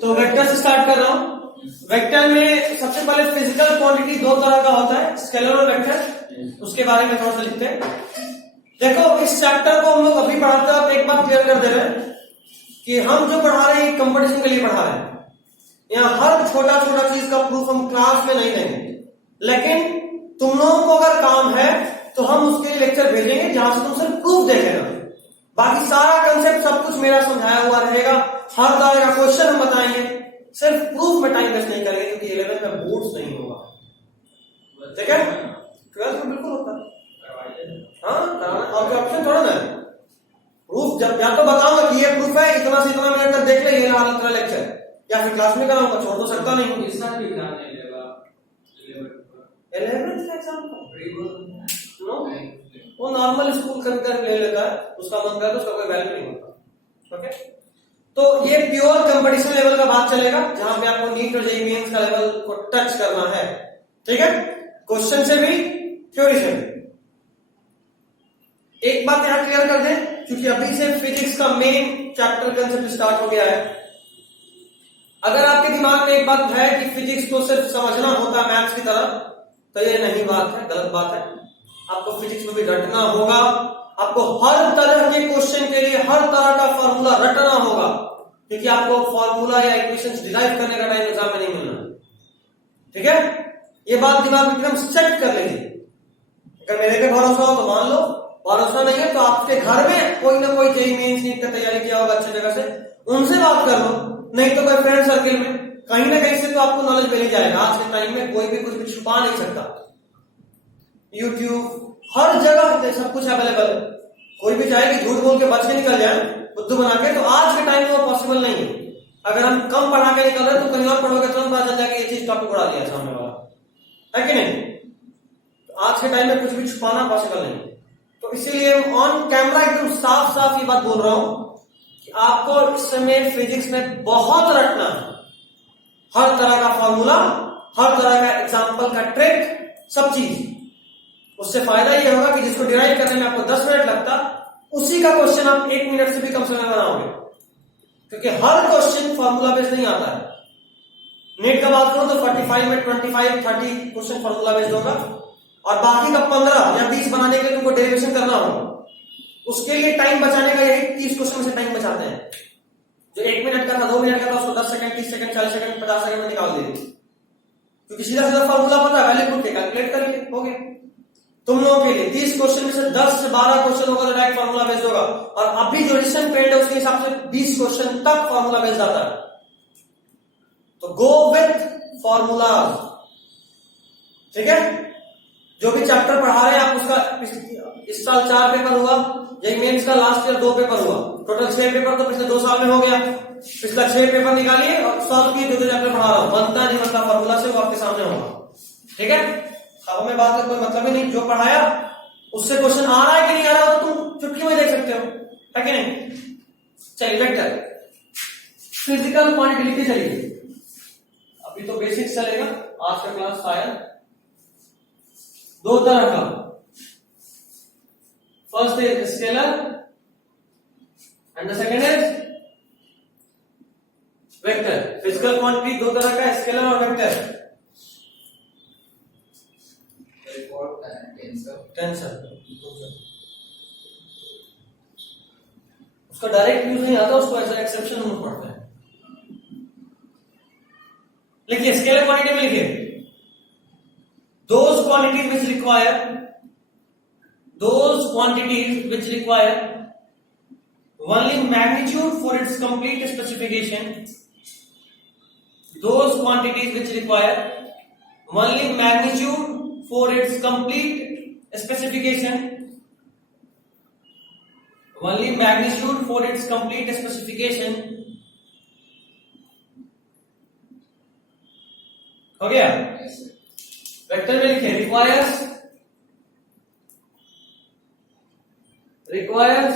तो वेक्टर से स्टार्ट कर रहा हूं। वेक्टर में सबसे पहले फिजिकल क्वांटिटी दो तरह का होता है, स्केलर और वेक्टर। उसके बारे में थोड़ा सा लिखते हैं। देखो इस चैप्टर को हम लोग अभी पढ़ाते हैं, एक बात क्लियर कर दे रहे हैं कि हम जो पढ़ा रहे हैं कंपटीशन के लिए पढ़ा रहे हैं। यहाँ हर छोटा छोटा चीज का प्रूफ हम क्लास में नहीं देंगे, लेकिन तुम लोगों को अगर काम है तो हम उसके लिए लेक्चर भेजेंगे जहां से तुम सिर्फ प्रूफ देखेगा। बाकी सारा कंसेप्ट सब कुछ मेरा समझाया हुआ रहेगा, हर तरह का क्वेश्चन हम बताएंगे, सिर्फ प्रूफ में टाइम वेस्ट नहीं करेंगे क्योंकि 11 में बोर्ड्स नहीं होगा। ठीक है, 12 में बिल्कुल होता है। हाँ आपके ऑप्शन थोड़ा ना प्रूफ, जब या तो बताऊंगा कि ये प्रूफ है, इतना से इतना मिनट तक देख ले, ये हालत तेरा लेक्चर, या फिर क्लास में कराऊंगा, छोड़ तो सकता नहीं। इस साल भी एग्जाम नहीं लेगा 11th का एग्जाम नो, वो नॉर्मल स्कूल कर ले लेता है, उसका मन करे तो उसका कोई वैल्यू नहीं होता। ओके, तो ये प्योर कंपटीशन लेवल का बात चलेगा जहां पे आपको नीट और जेईई मेंस का लेवल को टच करना है। ठीक है, क्वेश्चन से भी थ्योरी से भी। एक बात यहां क्लियर कर दें, क्योंकि अभी से फिजिक्स का मेन चैप्टर कंसेप्ट स्टार्ट हो गया है। अगर आपके दिमाग में एक बात है कि फिजिक्स को सिर्फ समझना होता है मैथ्स की तरह, तो ये नहीं बात है, गलत बात है। आपको फिजिक्स में भी रटना होगा, आपको हर तरह के क्वेश्चन के लिए हर तरह का फॉर्मूला रटना होगा, क्योंकि आपको फॉर्मूला या इक्वेशंस डिराइव करने का टाइम एग्जाम में नहीं मिलना। ठीक है, ये बात दिमाग में एकदम सेट कर लीजिए। अगर मेरे पे भरोसा हो तो मान लो, भरोसा नहीं है तो आपके घर में कोई ना कोई जेईई मेंस नीट का तैयारी किया होगा अच्छी जगह से, उनसे बात कर लो, नहीं तो कोई फ्रेंड सर्किल में कहीं ना कहीं से तो आपको नॉलेज मिल ही जाएगा। आज के टाइम में कोई भी कुछ भी छुपा नहीं सकता, यूट्यूब हर जगह सब कुछ अवेलेबल है। कोई भी चाहे कि झूठ बोल के बच के निकल जाए बुद्धू बना के, तो आज के टाइम में वो पॉसिबल नहीं है। अगर हम कम पढ़ा के निकल रहे हैं तो कहीं और पढ़ोगे तो पता चल जाएगा ये चीज टॉपिक उड़ा दिया सामने वाला, है कि नहीं। तो आज के टाइम में कुछ भी छुपाना पॉसिबल नहीं। तो इसीलिए ऑन कैमरा एकदम साफ साफ ये बात बोल रहा हूं कि आपको इस समय फिजिक्स में बहुत रटना है, हर तरह का फॉर्मूला, हर तरह का एग्जाम्पल का ट्रिक, सब चीज। उससे फायदा ये होगा कि जिसको डिराइव करने में आपको 10 मिनट लगता, उसी का क्वेश्चन आप 1 मिनट से भी कम समय में बनाओगे, क्योंकि हर क्वेश्चन फॉर्मूला बेस्ड नहीं आता है। नीट का बात करूं तो 45 में 25-30 क्वेश्चन फॉर्मूला बेस्ड होगा, और बाकी का 15 या 20 बनाने के लिए तुमको डेरिवेशन करना होगा। उसके लिए टाइम बचाने का यही 30 क्वेश्चन से टाइम बचाते हैं। जो 1 मिनट का था, 2 मिनट का था, उसको 10 सेकंड, 30 सेकंड, 40 सेकंड, 50 सेकंड में निकाल देंगे, क्योंकि सीधा सीधा फॉर्मूला पता है, वैल्यू पुट के कैलकुलेट करके हो गया। तुम लोगों के लिए 30 क्वेश्चन में से 10 से 12 क्वेश्चन होगा तो डायरेक्ट फॉर्मूला बेस्ड होगा, और अभी जो रिसेंट ट्रेंड है उसके हिसाब से 20 क्वेश्चन तक फॉर्मूला बेस्ड आता है। तो गो विथ फॉर्मूला। ठीक है, जो भी चैप्टर पढ़ा रहे हैं आप उसका इस साल 4 पेपर हुआ, जेईई मेंस का लास्ट ईयर 2 पेपर हुआ, टोटल 6 पेपर तो पिछले 2 साल में हो गया। पिछला 6 पेपर निकालिए और सॉल्व किए, जो चैप्टर पढ़ा रहा हूं बनता नहीं बनता फॉर्मूला से वो आपके सामने होगा। ठीक है, अब हमें बात का कोई मतलब ही नहीं, जो पढ़ाया उससे क्वेश्चन आ रहा है कि नहीं आ रहा हो तो तुम चुटकी में देख सकते हो, है कि नहीं। चलिए वेक्टर फिजिकल क्वांटिटी लिखते चलिए। अभी तो बेसिक्स चलेगा, आज का क्लास शायद 2 तरह का। First is scalar and the second is vector. Physical quantity 2 तरह का, स्केलर और वेक्टर। टेंसर उसका डायरेक्ट यूज नहीं आता, उसको ऐसा एक्सेप्शन यूज पड़ता है। लिखिए स्केलर क्वांटिटी में लिखिए those quantities which require only magnitude for its complete specification. Those quantities which require only magnitude for its complete specification. Only magnitude for its complete specification. हो गया। वेक्टर में लिखे requires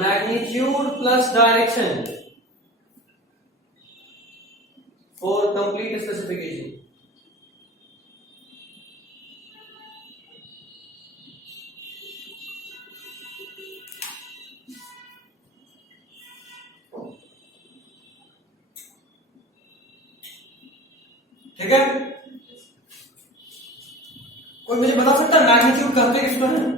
magnitude plus direction for complete specification. ठीक है, कोई मुझे बता सकता है मैग्नीट्यूड कहते किसको है?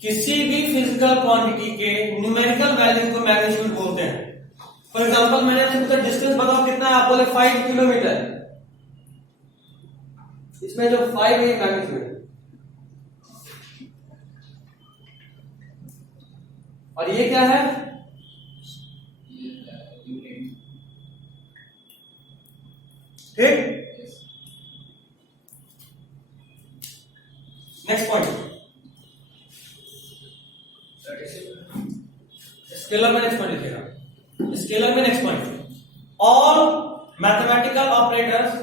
किसी भी फिजिकल क्वांटिटी के न्यूमेरिकल वैल्यू को मैग्नीट्यूड बोलते हैं। फॉर एग्जांपल मैंने आपसे पूछा डिस्टेंस बताओ कितना है, आप बोले 5 किलोमीटर, इसमें जो 5 है मैग्नीट्यूड है, और ये क्या है? ठीक, नेक्स्ट पॉइंट स्केलर में नेक्स्ट पॉइंट लिखिएगा, स्केलर में next point all mathematical operators,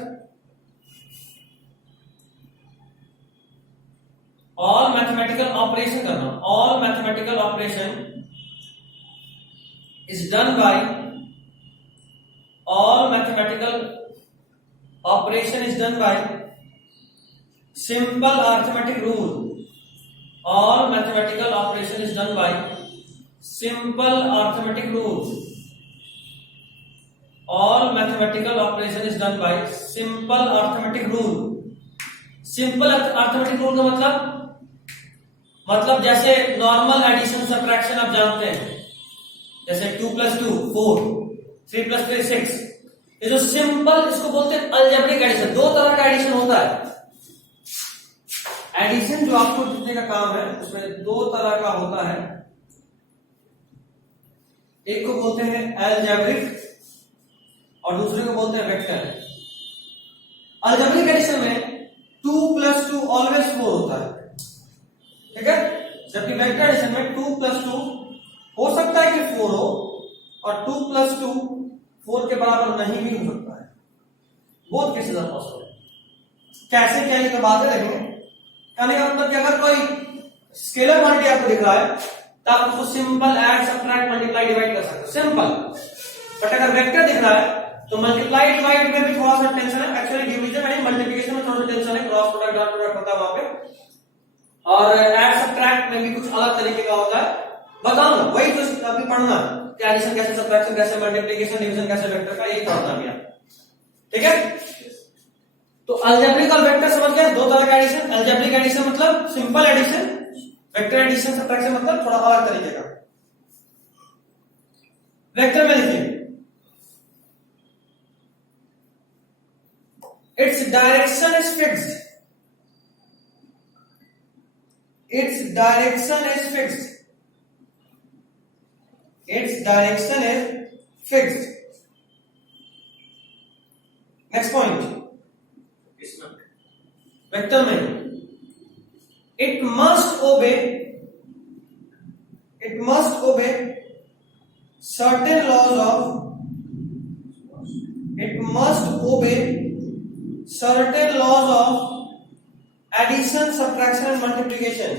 all mathematical operation करना, all mathematical operation is done by, all mathematical operation is done by simple arithmetic rule, all mathematical operation is done by simple arithmetic rule, all mathematical operation is done by simple arithmetic rule। simple arithmetic rule का मतलब जैसे normal addition subtraction आप जानते हैं, जैसे 2 + 2 4, 3 + 3 6, ये जो simple इसको बोलते हैं अलजेब्रिक एडिशन। दो तरह का एडिशन होता है, एडिशन जो आपको जितने का काम है उसमें दो तरह का होता है, एक को बोलते हैं अलजेब्रिक और दूसरे को बोलते हैं वेक्टर। अलजेब्रिक एडिशन में 2 + 2 ऑलवेज 4 होता है, ठीक है, जबकि वेक्टर एडिशन में 2 + 2 हो सकता है कि 4 हो और 2 + 2 4 के बराबर नहीं भी हो सकता है, बहुत केसेस आर पॉसिबल। कैसे क्या ये बातें रहेंगे, कहने का मतलब कि अगर कोई स्केलर क्वांटिटी आपको दिख रहा है तो आप उसको simple add subtract multiply divide कर सकते हो, सिंपल। बट अगर वेक्टर दिख रहा है तो मल्टीप्लाई डिवाइड में भी थोड़ा सा टेंशन है, एक्चुअली डिवीजन यानी मल्टीप्लिकेशन में थोड़ा सा टेंशन है, क्रॉस प्रोडक्ट डॉट प्रोडक्ट होता है वहां पे, और ऐड सब्ट्रैक्ट में भी कुछ अलग तरीके का होता है। बताऊंगा वही तो अभी पढ़ना, एडिशन कैसे, सब्ट्रैक्शन कैसे, मल्टीप्लिकेशन डिवीजन कैसे, वेक्टर का यही पढ़ना भी आप, ठीक है। तो अलजेब्रिक और वेक्टर समझ गए, दो तरह का एडिशन। अलजेब्रिक एडिशन मतलब simple addition, vector addition subtraction मतलब थोड़ा अलग तरीके का। वेक्टर में लिखिए its direction is fixed, its direction is fixed, its direction is fixed। next point vector में it must obey certain laws of, it must obey certain laws of addition, subtraction and multiplication,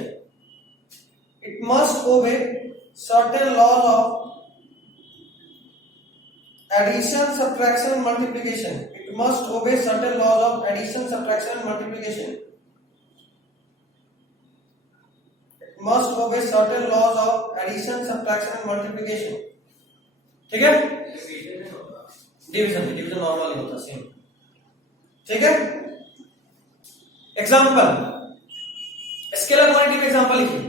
it must obey certain laws of addition, subtraction and multiplication, it must obey certain laws of addition, subtraction and multiplication, it must obey certain laws of addition, subtraction and multiplication। ठीक है, division normal ही होता same, ठीक है। Example, scalar quantity में example लिखिए,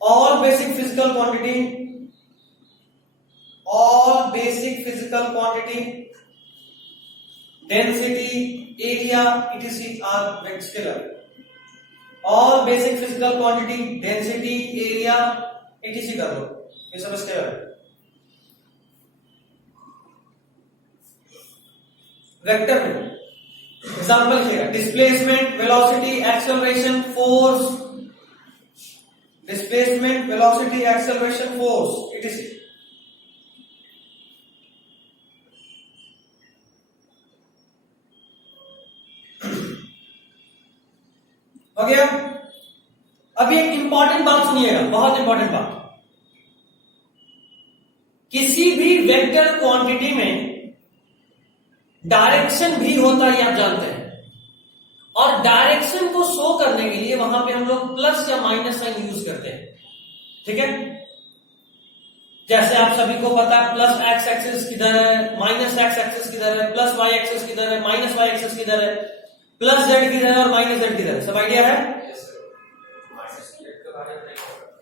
all basic physical quantity, all basic physical quantity, density, area, etc. are scalar। all basic physical quantity, density, area, etc. कर लो, ये सब स्केलर है। वेक्टर में एग्जांपल लिखिएगा, displacement, velocity, acceleration, force, displacement, velocity, acceleration, force, etc। हो गया। अभी एक इंपॉर्टेंट बात सुनिएगा, बहुत इंपॉर्टेंट बात, किसी भी वेक्टर क्वांटिटी में डायरेक्शन भी होता है, ये आप जानते हैं। और डायरेक्शन को शो करने के लिए वहां पे हम लोग प्लस या माइनस साइन यूज करते हैं, ठीक है। जैसे आप सभी को पता है प्लस एक्स एक्सिस किधर है, माइनस एक्स एक्सिस किधर है, प्लस वाई एक्सिस किधर है, माइनस वाई एक्सिस किधर है, प्लस जेड किधर है और माइनस जेड किधर है, सब आइडिया है।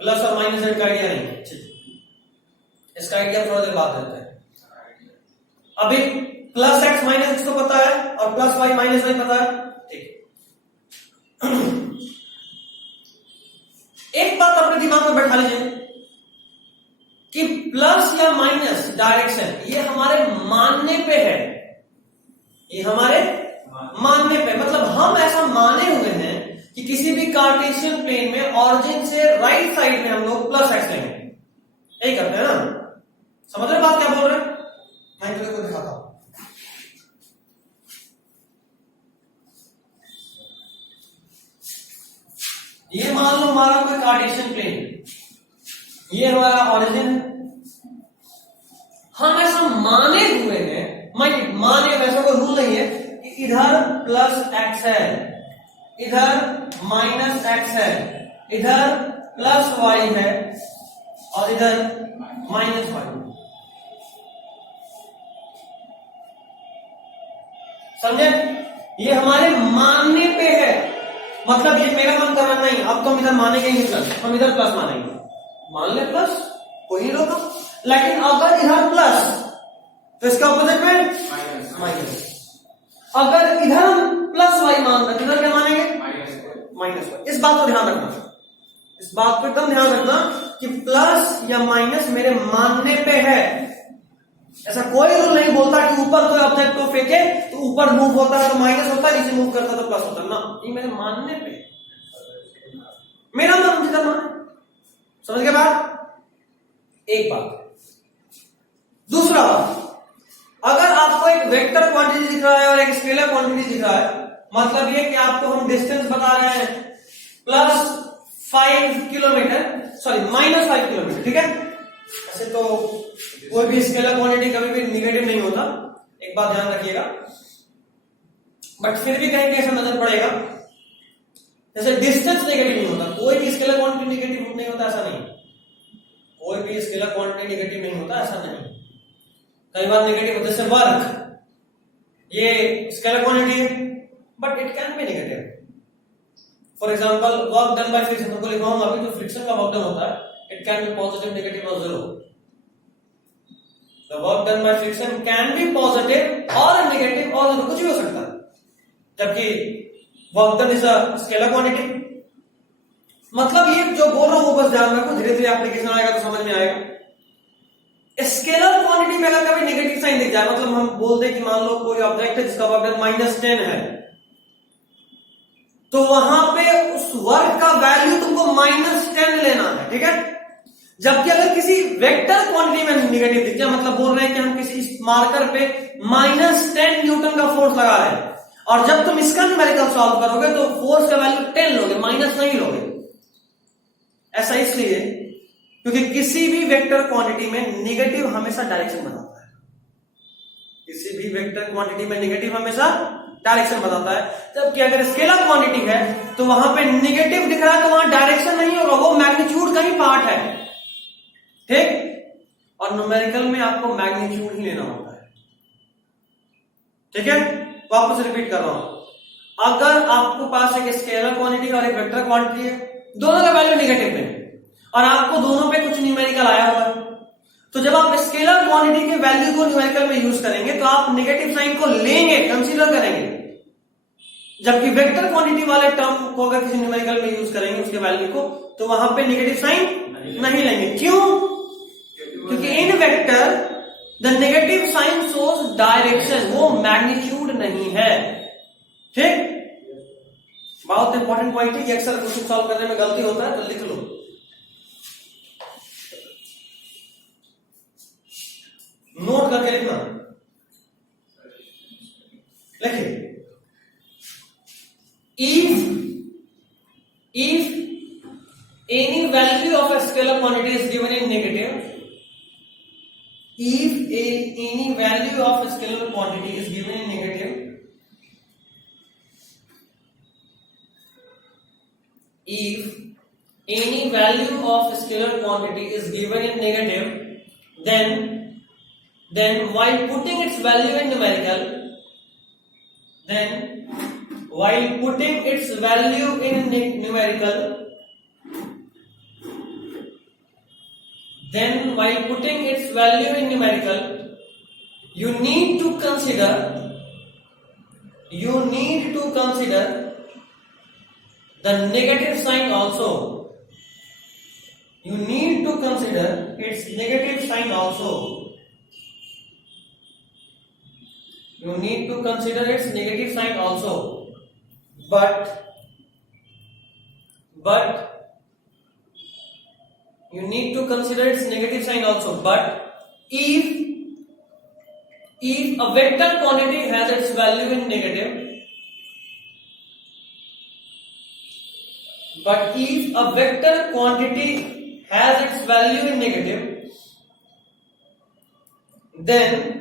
प्लस और माइनस जेड का आइडिया नहीं है, इसका आइडिया थोड़ा देर बाद देते हैं। अभी प्लस एक्स माइनस एक्स को पता है और प्लस वाई माइनस वाई पता है, ठीक। एक बात अपने दिमाग में बैठा लीजिए कि प्लस या माइनस डायरेक्शन ये हमारे मानने पे है, ये हमारे मानने पे, मतलब हम ऐसा माने हुए हैं कि किसी भी कार्टेशियन प्लेन में ऑरिजिन से राइट साइड में हम लोग प्लस एक्स लेंगे, यही करते हैं ना। समझ रहे बात क्या बोल रहे हैं? मैं तुझे को दिखाता हूं। ये मान लो हमारा कोई कार्टेशियन प्लेन, ये हमारा ऑरिजिन, हम ऐसा माने हुए हैं, माने वैसा कोई रूल नहीं है कि इधर प्लस एक्स है, इधर माइनस एक्स है, इधर प्लस वाई है और इधर माइनस वाई। समझे? ये हमारे मानने पे है, मतलब ये मेरा मन कर रहा नहीं, अब तो हम इधर मानेंगे ही प्लस, हम इधर प्लस मानेंगे, मान ले प्लस, कोई नहीं रोका। लेकिन अगर इधर प्लस तो इसका ऑपोजिट में माइनस। अगर इधर हम प्लस वाई मान रहे, इधर क्या मानेंगे? Minus Y. इस बात को ध्यान रखना, इस बात को एकदम ध्यान रखना कि प्लस या माइनस मेरे मानने पे है। ऐसा कोई रूल नहीं बोलता कि ऊपर कोई ऑब्जेक्ट को फेंके तो ऊपर मूव होता है तो माइनस होता है, नीचे मूव करता तो प्लस होता है ना, ये मेरे मानने पे, मेरा मन जितना मान। समझ गए बात? एक बात। दूसरा बात, अगर आपको एक वेक्टर क्वांटिटी दिख रहा है और एक स्केलर क्वांटिटी दिख रहा है, मतलब ये कि आपको हम डिस्टेंस बता रहे हैं plus 5 kilometre, sorry minus 5 kilometre, ठीक है। ऐसे तो कोई भी स्केलर क्वांटिटी कभी भी निगेटिव नहीं होता, एक बात ध्यान रखिएगा। बट फिर भी कहीं ऐसा नजर पड़ेगा जैसे डिस्टेंस नेगेटिव नहीं होता, कोई भी स्केलर क्वांटिटी नेगेटिव नहीं होता, ऐसा नहीं। कोई भी स्केलर क्वांटिटी नेगेटिव नहीं होता, ऐसा नहीं। कई बार नेगेटिव होता है, जैसे वर्क, ये स्केलर क्वांटिटी है but it can B negative. For example work done by friction, तुमको लिखवाऊंगा अभी, तो फ्रिक्शन का वर्क डन होता है, it can be positive, negative और zero. The work done by friction can be positive और नेगेटिव और जीरो, कुछ भी हो सकता है। जबकि work done is a scalar quantity. मतलब ये जो बोल रहा हूं वो बस ध्यान रखो, धीरे धीरे एप्लीकेशन आएगा तो समझ में आएगा। स्केलर क्वांटिटी में अगर कभी नेगेटिव साइन दिख जाए, मतलब हम बोल दें कि मान लो कोई ऑब्जेक्ट है जिसका वर्क डन -10 है, तो वहां पे उस वर्क का वैल्यू तुमको -10 लेना है, ठीक है। जबकि अगर किसी वेक्टर क्वांटिटी में नेगेटिव दिख जाए, मतलब बोल रहे हैं कि हम किसी मार्कर पे -10 न्यूटन का फोर्स लगा रहे हैं, और जब तुम इसका न्यूमेरिकल सॉल्व करोगे तो फोर्स का वैल्यू 10 लोगे, माइनस नहीं लोगे। ऐसा इसलिए क्योंकि किसी भी वेक्टर क्वांटिटी में नेगेटिव हमेशा डायरेक्शन बताता है, किसी भी वेक्टर क्वांटिटी में नेगेटिव हमेशा डायरेक्शन बताता है। जबकि अगर स्केलर क्वांटिटी है तो वहां पे नेगेटिव दिख रहा है तो वहां डायरेक्शन नहीं होगा, वो मैग्नीट्यूड का ही पार्ट है, ठीक। और न्यूमेरिकल में आपको मैग्नीट्यूड ही लेना होता है, ठीक है। वापस रिपीट कर रहा हूं, अगर आपको पास एक स्केलर क्वांटिटी और एक वेक्टर क्वांटिटी है, दोनों का वैल्यू नेगेटिव है और आपको दोनों पे कुछ न्यूमेरिकल आया हुआ है, तो जब आप स्केलर क्वांटिटी के वैल्यू को न्यूमेरिकल में यूज करेंगे तो आप नेगेटिव साइन को लेंगे, कंसीडर करेंगे। जबकि वेक्टर क्वांटिटी वाले टर्म को अगर किसी न्यूमेरिकल में यूज करेंगे उसके वैल्यू को, तो वहां पे नेगेटिव साइन नहीं लेंगे। क्यों? क्योंकि in vector the negative sign shows direction, वो मैग्नीट्यूड नहीं है, ठीक। बहुत इंपॉर्टेंट पॉइंट है, अक्सर क्वेश्चन सॉल्व करने में गलती होता है, तो लिख लो, नोट करके लिखना। लिखिए, if any value of a scalar quantity is given in negative, if any value of a scalar quantity is given in negative, if any value of a scalar quantity is given in negative, then while putting its value in numerical, you need to consider the negative sign also. You need to consider its negative sign also. You need to consider its negative sign also. But you need to consider its negative sign also. But if a vector quantity has its value in negative, then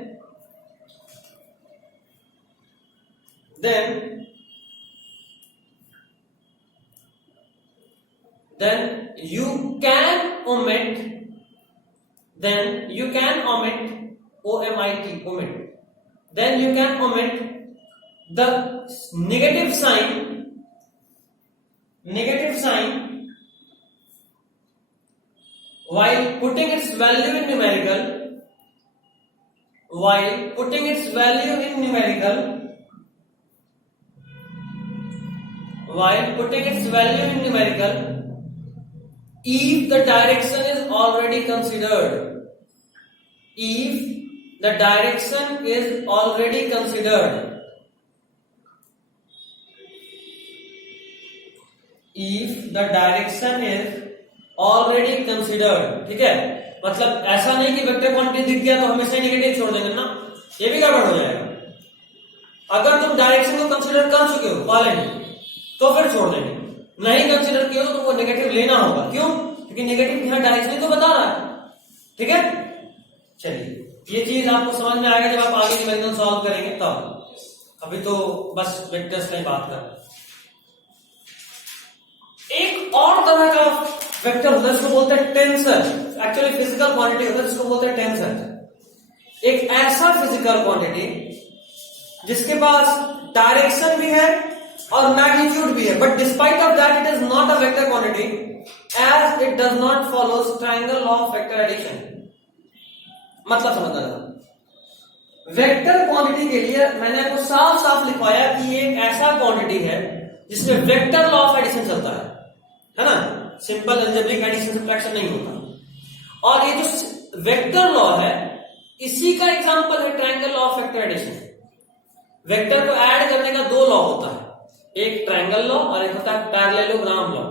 you can omit the negative sign while putting its value in numerical, if the direction is already considered. If the direction is already considered, ठीक है। मतलब ऐसा नहीं कि vector quantity दिख गया तो हमेशा ही नेगेटिव छोड़ देंगे ना, ये भी गड़बड़ हो जाएगा। अगर तुम डायरेक्शन को कंसीडर कर चुके हो पहले ही तो फिर छोड़ देंगे, नहीं कंसीडर किया तो तुमको नेगेटिव लेना होगा। क्यों? क्योंकि नेगेटिव बिना डायरेक्शन तो बता रहा है, ठीक है। चलिए ये चीज आपको समझ में आएगा जब आप आगे न्यूमेरिकल सॉल्व करेंगे तब। अभी तो बस वेक्टर्स की बात कर। एक और तरह का वेक्टर होता है जिसको बोलते हैं टेंसर। एक्चुअली फिजिकल क्वांटिटी होता है जिसको बोलते हैं टेंसर। एक ऐसा फिजिकल क्वांटिटी जिसके पास डायरेक्शन भी है और मैग्नीट्यूड भी है, but despite of that it is not a vector quantity as it does not follows triangle law of vector addition. मतलब समझना है, वेक्टर क्वांटिटी के लिए मैंने आपको साफ साफ लिखवाया कि ये एक ऐसा क्वांटिटी है जिसमें वेक्टर लॉ ऑफ एडिशन चलता है ना। सिंपल अलजेब्रिक एडिशन सब्ट्रैक्शन नहीं होता। और ये जो वेक्टर लॉ है इसी का एग्जांपल है triangle law of vector addition. Vector को ऐड करने का दो लॉ होता है, एक ट्रायंगल लॉ और एक होता है पैरेललोग्राम लॉ।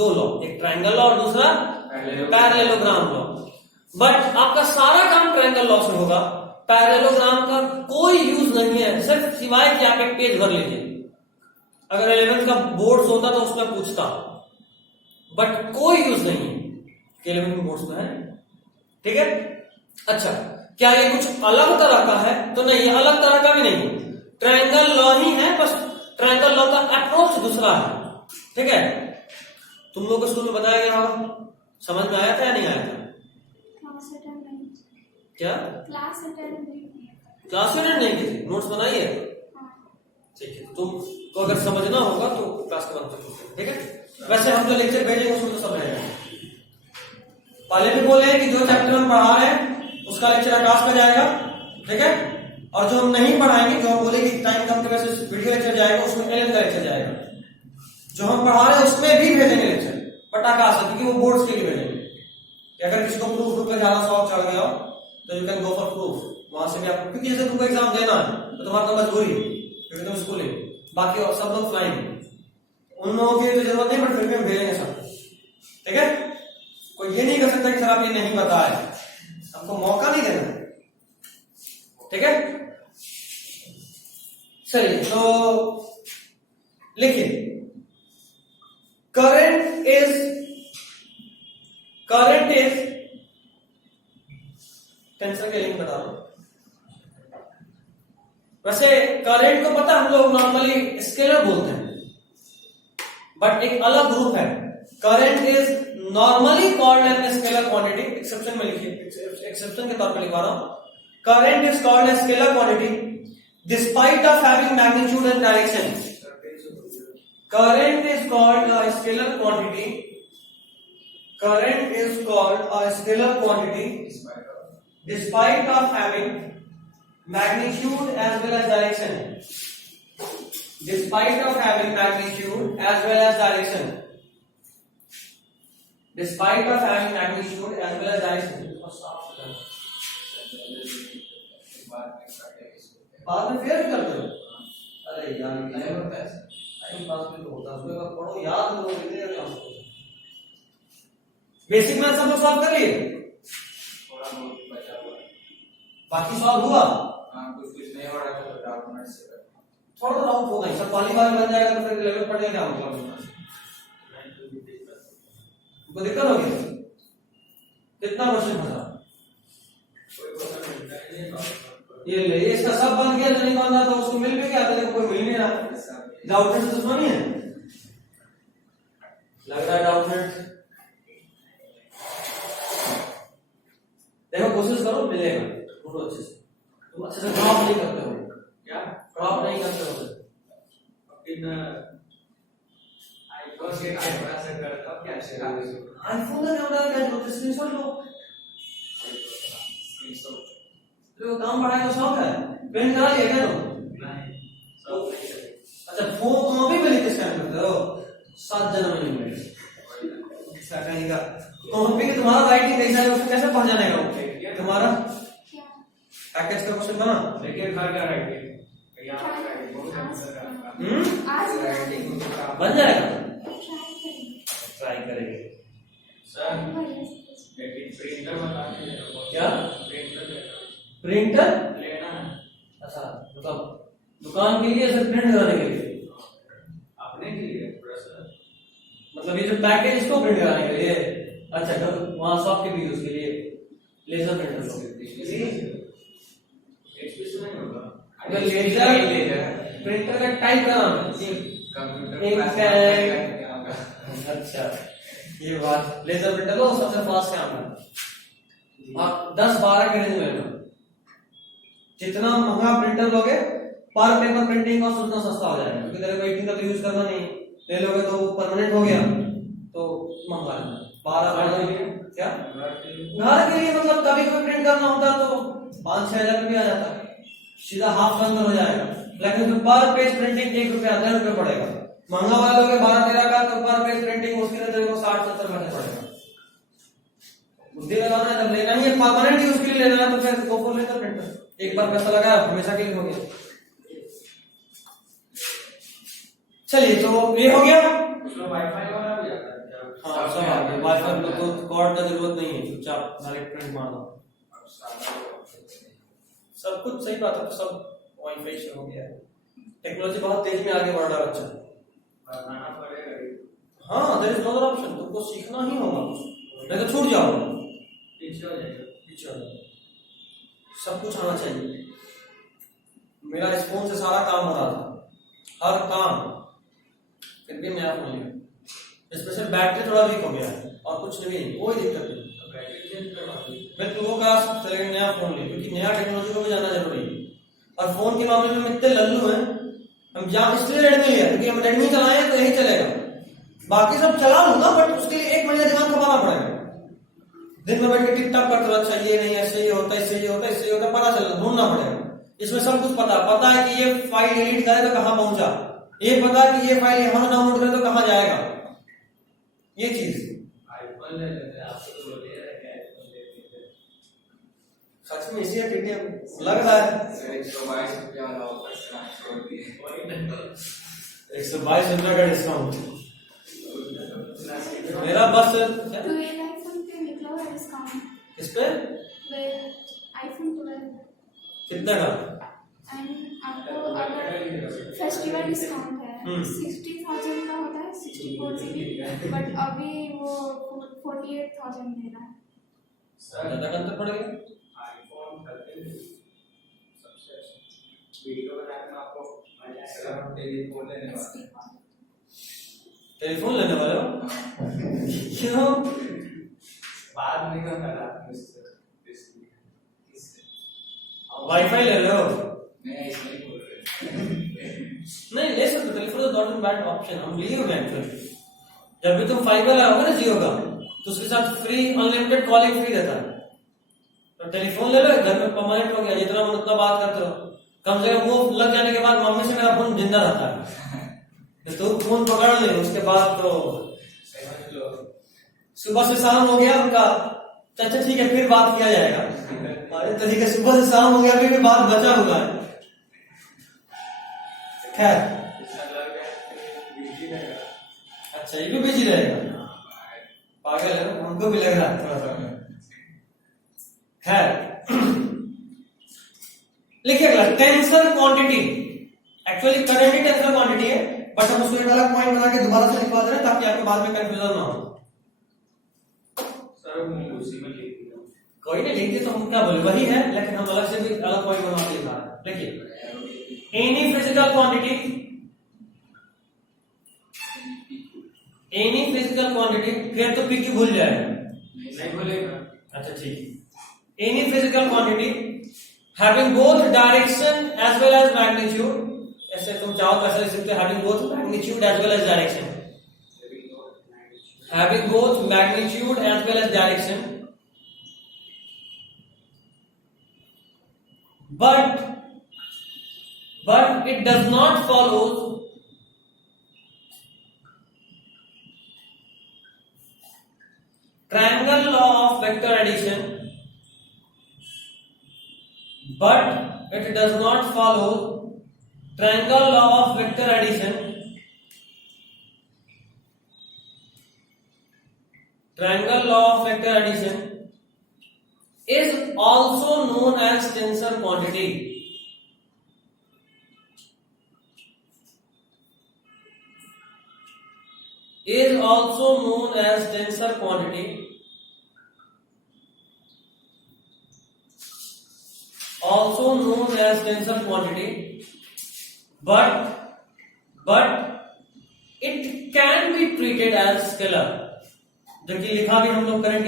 दो लॉ, एक ट्रायंगल लॉ और दूसरा पैरेललोग्राम लॉ। बट आपका सारा काम ट्रायंगल लॉ से होगा, पैरेललोग्राम का कोई यूज नहीं है, सिर्फ सिवाय कि आप एक पेज भर लीजिए। अगर 11th का बोर्ड्स होता तो उसमें पूछता, बट कोई यूज नहीं है कि 11th बोर्ड्स में है, ठीक है। अच्छा, क्या ये कुछ अलग तरह का है? तो नहीं, ये अलग तरह का भी नहीं, ट्रायंगल लॉ ही है, बस ट्रायंगल लॉ का अप्रोच दूसरा है, ठीक है। तुम लोग को स्कूल में बताया गया होगा, समझ में आया था या नहीं आया था? क्या क्लास अटेंड नहीं की थी? नोट्स बनाई है? ठीक है, तुमको अगर समझना होगा तो क्लास के बाद ठीक है। वैसे हम जो लेक्चर भेजेंगे उसमें तो सब रहेगा। पहले भी बोले कि जो चैप्टर हम पढ़ा रहे हैं उसका लेक्चर आकाश का जाएगा, ठीक है। और जो हम नहीं पढ़ाएंगे, जो हम बोले कि टाइम कम की वजह से वीडियो लेक्चर जाएगा, उसमें एलन का लेक्चर जाएगा। जो हम पढ़ा रहे हैं उसमें भी भेजेंगे लेक्चर, बट आकाश है, क्योंकि वो बोर्ड्स के लिए भेजेंगे। अगर किसी को प्रूफ पे ज्यादा शौक चढ़ गया हो तो you can go for proof, वहां से भी आपको, क्योंकि जैसे तुमको एग्जाम देना है तो तुम्हारा तो मजबूरी है, क्योंकि तुम स्कूल है, बाकी सब लोग फ्लाइंग, उन लोगों की तो जरूरत नहीं, बट फिर भी हम भेजेंगे सब, ठीक है। कोई ये नहीं कर सकता कि सर आप ये नहीं बताए, हमको मौका नहीं देना, ठीक है। चलिए तो लिखिए, करंट इज टेंसर के लिंक बता रहा हूं। वैसे करंट को पता हम लोग नॉर्मली स्केलर बोलते हैं, बट एक अलग ग्रुप है। Current is normally called an scalar quantity, exception में लिखिए, एक्सेप्शन के तौर पर लिखवा रहा हूं। Current is called a scalar quantity despite of having magnitude and direction. Current is called a scalar quantity, current is called a scalar quantity despite of having magnitude as well as direction, despite of having magnitude as well as direction, despite of having magnitude as well as direction। बाद में fair करते हो, अरे यार time pass भी तो होता है, उसको पढ़ो याद करो, इतने काम बेसिक मैथ सब लोग सॉल्व कर लिए, थोड़ा बहुत बचा हुआ है, बाकी सॉल्व हुआ। कुछ नहीं हो रहा था तो डॉक्यूमेंट से थोड़ा तो डाउट होगा ही, सब पहली बार बन जाएगा तो फिर लेवल पढ़ने क्या मतलब, को दिक्कत होगी। कितना क्वेश्चन फंसा, ये ले इसका सब बन गया, नहीं बन रहा तो उसको मिल भी गया, तो कोई मिल नहीं रहा, डाउटनेट तो सुना नहीं है, लग रहा है डाउटनेट। देखो कोशिश करो मिलेगा, ढूंढो अच्छे से, तुम अच्छे से ड्रॉप नहीं करते हो, क्या ड्रॉप नहीं करते हो, आईफोन से कैमरा से करता हूं, कैसे आईफोन का कैमरा क्या जरूरत है, स्क्रीनशॉट लो, स्क्रीनशॉट तो काम बढ़ाए तो शौक है, प्रिंट करा लिया क्या तुम? नहीं सब नहीं चले। अच्छा फोन कॉपी पे लिख के स्कैन करते हो, 7 जन्म नहीं मिले ऐसा कहीं का कॉपी की तुम्हारा राइटिंग कैसा है, उसको कैसे पढ़ जाने का तुम्हारा पैकेज का क्वेश्चन बना, लेकिन घर का राइटिंग यहाँ राइटिंग बहुत राइटिंग बन जाएगा, ट्राई करेंगे सर, लेकिन प्रिंटर बता के क्या, प्रिंटर प्रिंटर लेना है। अच्छा मतलब दुकान के लिए सिर्फ प्रिंट कराने के लिए, अपने के लिए प्रोसेसर, मतलब ये जो पैकेज इसको प्रिंट कराने के लिए, अच्छा तो वहां शॉप के भी यूज के लिए लेजर प्रिंटर लो, एचपी से नहीं होगा, अगर लेजर प्रिंटर का टाइप का नाम है कंप्यूटर अच्छा ये बात, लेजर प्रिंटर लो सबसे फास्ट काम है, आप 10-12 के रेंज में लेना, जितना महंगा प्रिंटर लोगे पर पेपर प्रिंटिंग कॉस्ट उतना सस्ता हो जाएगा, क्योंकि तेरे को एडिटिंग का तो यूज करना नहीं, ले लोगे तो परमानेंट हो गया तो महंगा है। 12 क्या घर के लिए मतलब कभी कभी प्रिंट करना होता है तो 5-6 हजार रुपया आ जाता है, सीधा हाफ के अंदर हो जाएगा, लेकिन पर पेज प्रिंटिंग 1 रुपया 10 रुपये पड़ेगा, महंगा वाला लोगे 12-13 का तो पर पेज प्रिंटिंग मुश्किल है तेरे को 60-70 रुपये पड़ेगा। बुद्धि लगाना है, जब लेना ही है परमानेंट यूज के लिए लेना है तो फिर गोफो लेकर प्रिंटर, एक बार पैसा लगाया हमेशा के लिए हो गया। चलिए तो ये हो गया, उसमें वाईफाई वाला भी आता है क्या? हाँ सब आ गया, वाईफाई में तो कॉर्ड का जरूरत नहीं है, चुपचाप डायरेक्ट प्रिंट मार दो, सब कुछ सही बात है, तो सब वाईफाई से हो गया है, टेक्नोलॉजी बहुत तेजी में आगे बढ़ रहा है बच्चा, बनाना पड़ेगा, हाँ there is no other option, तुमको सीखना ही होगा, नहीं तो छूट जाओगे, पीछे हो जाएगा, पीछे हो जाओगे, सब कुछ आना चाहिए। मेरा इस फोन से सारा काम हो रहा था, हर काम, फिर भी नया फोन लिया, इसमें से बैटरी थोड़ा वीक हो गया है और कुछ नहीं, कोई दिक्कत नहीं, तो बैटरी चेंज करवा दी, मैं तुमको कहा चलेगा नया फोन ले, क्योंकि नया टेक्नोलॉजी को भी जानना जरूरी है, और फोन के मामले में इतने लल्लू हैं, हम जहाँ इसलिए रेडमी लिया क्योंकि हम रेडमी चलाए हैं तो यही चलेगा, बाकी सब चला लूंगा बट उसके लिए 1 महीने दिमाग खपाना पड़ेगा, दिन में बैठ के टिक टॉक करते रहो, अच्छा ये नहीं ऐसे ही होता है, इससे ये होता है, इससे ये होता है, पता चल ढूंढना पड़ेगा, इसमें सब कुछ पता है कि ये फाइल डिलीट करे तो कहां पहुंचा, ये पता है कि ये फाइल यहां डाउनलोड करे तो कहां जाएगा, ये चीज। आईफोन ले लेते हैं, आपको तो बोलिए आईफोन ले लेते हैं, सच में इसी टीटीएम लग रहा है, 122 रुपया वाला ऑफर छोड़ दिए, 122 रुपये का डिस्काउंट, मेरा बस इस पे आईफोन 12 कितने का, आपको अगर फेस्टिवल डिस्काउंट है 60,000 का होता है 64 GB, बट अभी वो 48,000 दे रहा है, ज्यादा अंतर पड़ गया, आईफोन वीडियो बनाने में आपको अगर हम टेलीफोन लेने वाले हैं, टेलीफोन लेने वाले हो? क्यों? बात नहीं करना रात में इससे वाईफाई ले रहे हो? मैं इसमें बोल रहा नहीं ले सकते, telephone is not an bad option, हम लिए हुए हैं एक्चुअली। जब भी तुम फाइबर लगाओगे ना जियो का, तो उसके साथ फ्री अनलिमिटेड कॉलिंग फ्री रहता है। तो टेलीफोन ले लो, घर में परमानेंट हो गया, जितना मन उतना बात करते रहो। कम से कम वो लग जाने के बाद मम्मी से मेरा फोन जिंदा रहता है, तो फोन पकड़ ले, उसके बाद तो समझ लो। सुबह से शाम हो गया उनका, अच्छा ठीक है फिर बात किया जाएगा। अरे तरीके सुबह से शाम हो गया फिर भी बात बचा हुआ है। खैर इसका लग रहा है बिजी रहेगा। अच्छा ये भी बिजी रहेगा, पागल है ना, हमको भी लग रहा है थोड़ा सा। खैर लिखिए अगला, टेंसर क्वांटिटी। एक्चुअली करंट ही टेंसर क्वांटिटी है, बट हम उसको एक अलग पॉइंट बना के दोबारा से लिखवा दे रहे हैं ताकि आपको बाद में कंफ्यूजन ना हो। सर मैं उसी में लिख दिया हूं। कोई नहीं लिख दिया तो हम क्या बोले, वही है, लेकिन हम अलग से भी अलग पॉइंट बना के लिखा है। देखिए any physical quantity, any physical quantity, फिर तो पी की भूल जाएगा, नहीं बोलेगा। अच्छा ठीक है। Any physical quantity having both direction as well as magnitude, ऐसे तुम चाहो तो ऐसे लिख सकते हो, having both magnitude as well as direction, having both magnitude as well as direction, but it does not follow triangle law of vector addition, but it does not follow triangle law of vector addition, triangle law of vector addition is also known as tensor quantity. Is also known as tensor quantity, also known as tensor quantity, but it can be treated as scalar, जबकि लिखा भी हम लोग current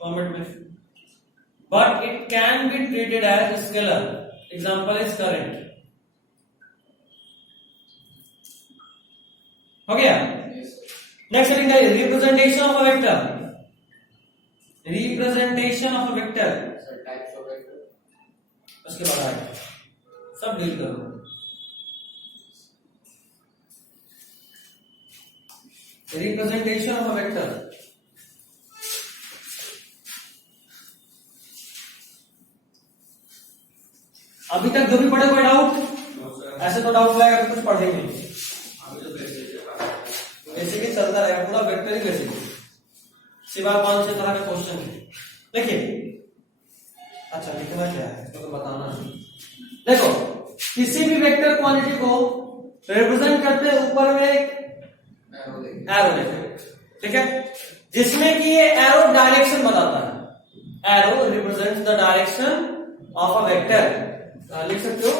format में, but it can be treated as scalar. Example is current. हो गया? Next heading है representation of a vector, representation of a vector, sir types of vector. उसके बाद आएगा सब डील करो। रिप्रेजेंटेशन ऑफ अ वेक्टर, अभी तक जो भी पढ़े कोई डाउट? ऐसे तो डाउट आएगा तो कुछ पढ़ेंगे, बेसिक ही चलता रहेगा, पूरा वेक्टर ही बेसिक है, सिवाय 5-6 तरह के क्वेश्चन है। देखिए अच्छा लिखना क्या है तो बताना है। देखो किसी भी वेक्टर क्वांटिटी को रिप्रेजेंट करते हैं ऊपर में एक एरो देखें, ठीक है, जिसमें कि ये एरो डायरेक्शन बताता है। Arrow represents the direction of a vector, लिख सकते हो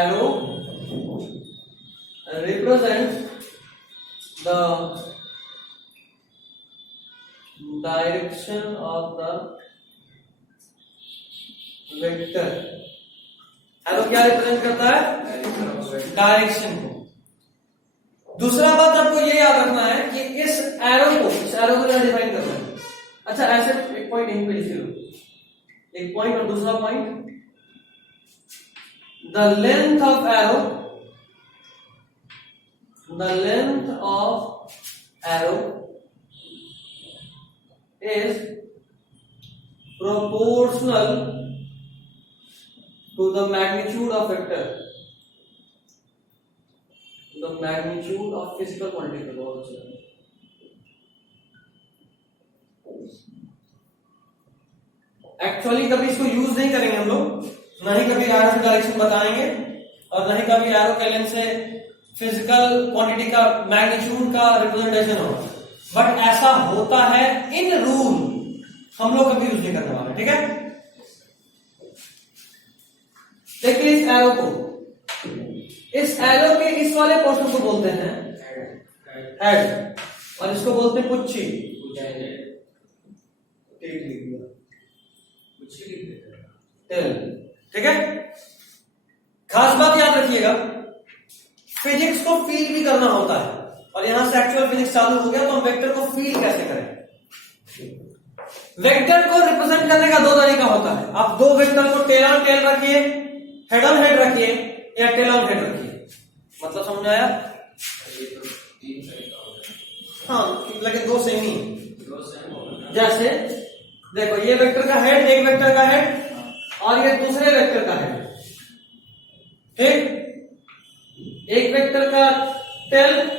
arrow represents the direction of the vector. Arrow क्या रिप्रेजेंट करता है? डायरेक्शन को। दूसरा बात आपको ये याद रखना है कि इस एरो को डिफाइन करना है। अच्छा ऐसे एक पॉइंट यहीं पे लिख लो, एक पॉइंट और दूसरा point, the length of arrow, the length of arrow is proportional to the magnitude of vector, the magnitude of physical quantity। बहुत अच्छा, एक्चुअली कभी इसको यूज नहीं करेंगे हम लोग, ना ही कभी एरो की डायरेक्शन बताएंगे और ना ही कभी एरो के लेंथ से फिजिकल क्वांटिटी का मैग्नीट्यूड का रिप्रेजेंटेशन होगा, बट ऐसा होता है इन रूल, हम लोग कभी यूज नहीं करने वाले, ठीक है। देखिए इस एरो को, इस एरो के इस वाले पोर्शन को बोलते हैं हेड और इसको बोलते हैं पुच्छी। टेल, ठीक है। खास बात याद रखिएगा, फिजिक्स को फील भी करना होता है और यहां से एक्चुअल फिजिक्स चालू हो गया, तो हम वेक्टर को फील कैसे करें। वेक्टर को रिप्रेजेंट करने का दो तरीका होता है। आप दो वेक्टर को टेल ऑन टेल रखिए, हेड ऑन हेड रखिए या टेल ऑन हेड रखिए। मतलब समझ आया? हाँ, लेकिन दो सेम ही। जैसे देखो, ये वेक्टर का हेड, एक वेक्टर का हेड और ये दूसरे वेक्टर का हेड, ठीक। एक वेक्टर का टेल,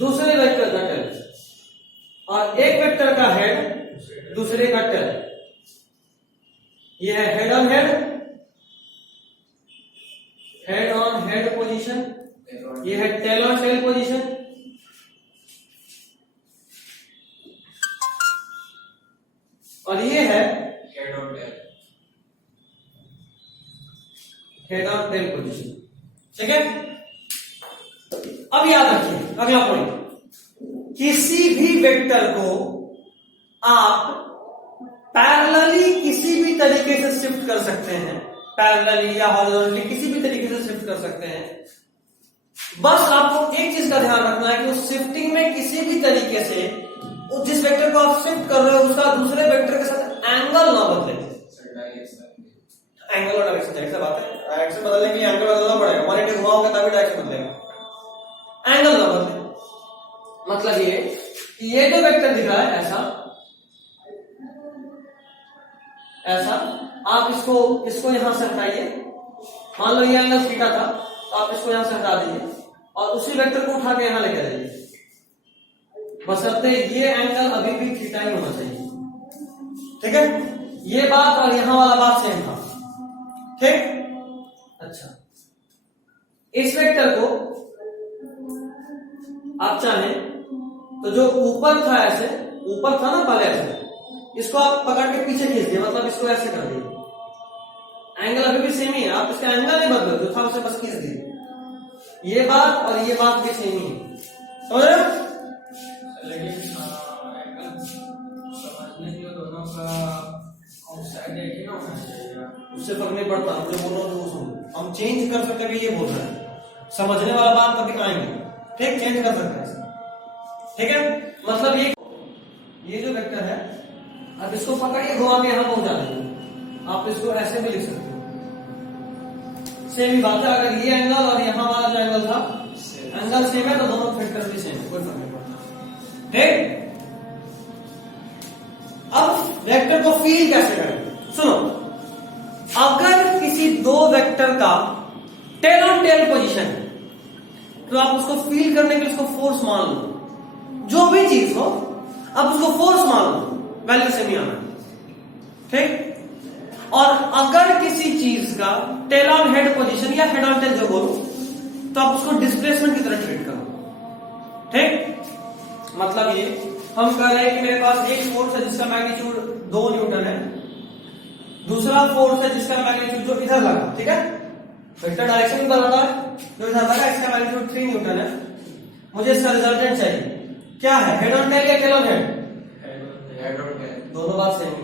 दूसरे वेक्टर का टेल, और एक वेक्टर का हेड, दूसरे का टेल। ये है head on head, head on head position. ये है टेल ऑन टेल पोजीशन। और ये है हेड ऑन टेल पोजीशन, ठीक है। अब याद रखिए अगला पॉइंट, किसी भी वेक्टर को आप पैरेलली किसी भी तरीके से शिफ्ट कर सकते हैं, पैरेलली या हॉरिजॉन्टली किसी भी तरीके से शिफ्ट कर सकते हैं। बस आपको एक चीज का ध्यान रखना है कि उस शिफ्टिंग में किसी भी तरीके से जिस वेक्टर को आप शिफ्ट कर रहे हो उसका दूसरे वेक्टर के साथ एंगल ना बदले। एंगल और डायरेक्शन जाहिर सी बात है, डायरेक्शन बदलने के लिए एंगल बदलना पड़ेगा, 180 घुमाओगे तभी डायरेक्शन बदलेगा। एंगल ना बदले, मतलब ये जो वेक्टर दिख रहा है ऐसा आप इसको यहां से हटाइए। मान लो ये एंगल थीटा था, तो आप इसको यहां से हटा दीजिए और उसी वेक्टर को उठा के यहां लेके जाइए। बशर्ते ये एंगल अभी भी थीटा ही होना चाहिए, ठीक है। ये बात और यहां वाला बात सेम था, ठीक। अच्छा, इस वेक्टर को आप चाहें तो जो ऊपर था, ऐसे ऊपर था ना पहले, ऐसे इसको आप पकड़ के पीछे खींच दिए, मतलब इसको ऐसे कर दिए। एंगल अभी भी सेम ही है, आप इसका एंगल नहीं बदलो, जो था उसे बस खींच दिए। ये बात और ये बात भी सेम ही है, समझ रहे हो? लेकिन एंगल समझने के लिए दोनों का साइड एक ही ना होना चाहिए, उससे फर्क नहीं पड़ता। हम जो बोल रहे हो वो सुनो, हम चेंज कर सकते हैं, ये बोल रहे हैं। समझने वाला बात कभी आएंगे, ठीक, चेंज कर सकते हैं, ठीक है। मतलब ये जो वेक्टर है, अब इसको पकड़िए घुमा के यहां पहुंचा देंगे। आप इसको ऐसे भी लिख सकते हो, सेम ही बात है। अगर ये एंगल और यहां वाला जो एंगल था, एंगल सेम है तो दोनों वेक्टर भी सेम है, कोई फर्क नहीं पड़ता, ठीक। अब वेक्टर को फील कैसे करें, सुनो। अगर किसी दो वेक्टर का टेल ऑन टेल पोजीशन है, तो आप उसको फील करने के लिए उसको फोर्स मान लो। जो भी चीज हो आप उसको फोर्स मान लो, वैल्यू से नहीं आना, ठीक। और अगर किसी चीज का टेल ऑन हेड पोजीशन या हेड ऑन टेल जो बोलो, तो आप उसको डिस्प्लेसमेंट की तरह ट्रीट करो, ठीक। मतलब ये हम कह रहे हैं कि मेरे पास एक फोर्स है जिसका मैग्नीट्यूड 2 न्यूटन है, दूसरा फोर्स है जिसका मैग्नीट्यूड जो इधर लगा, ठीक है, वेक्टर डायरेक्शन में बदल रहा है, जो इधर लगा इसका मैग्नीट्यूड 3 न्यूटन है। मुझे इसका रिजल्टेंट चाहिए, क्या है, हेड ऑन टेल या टेल ऑन हेड? दोनों बात सेम है,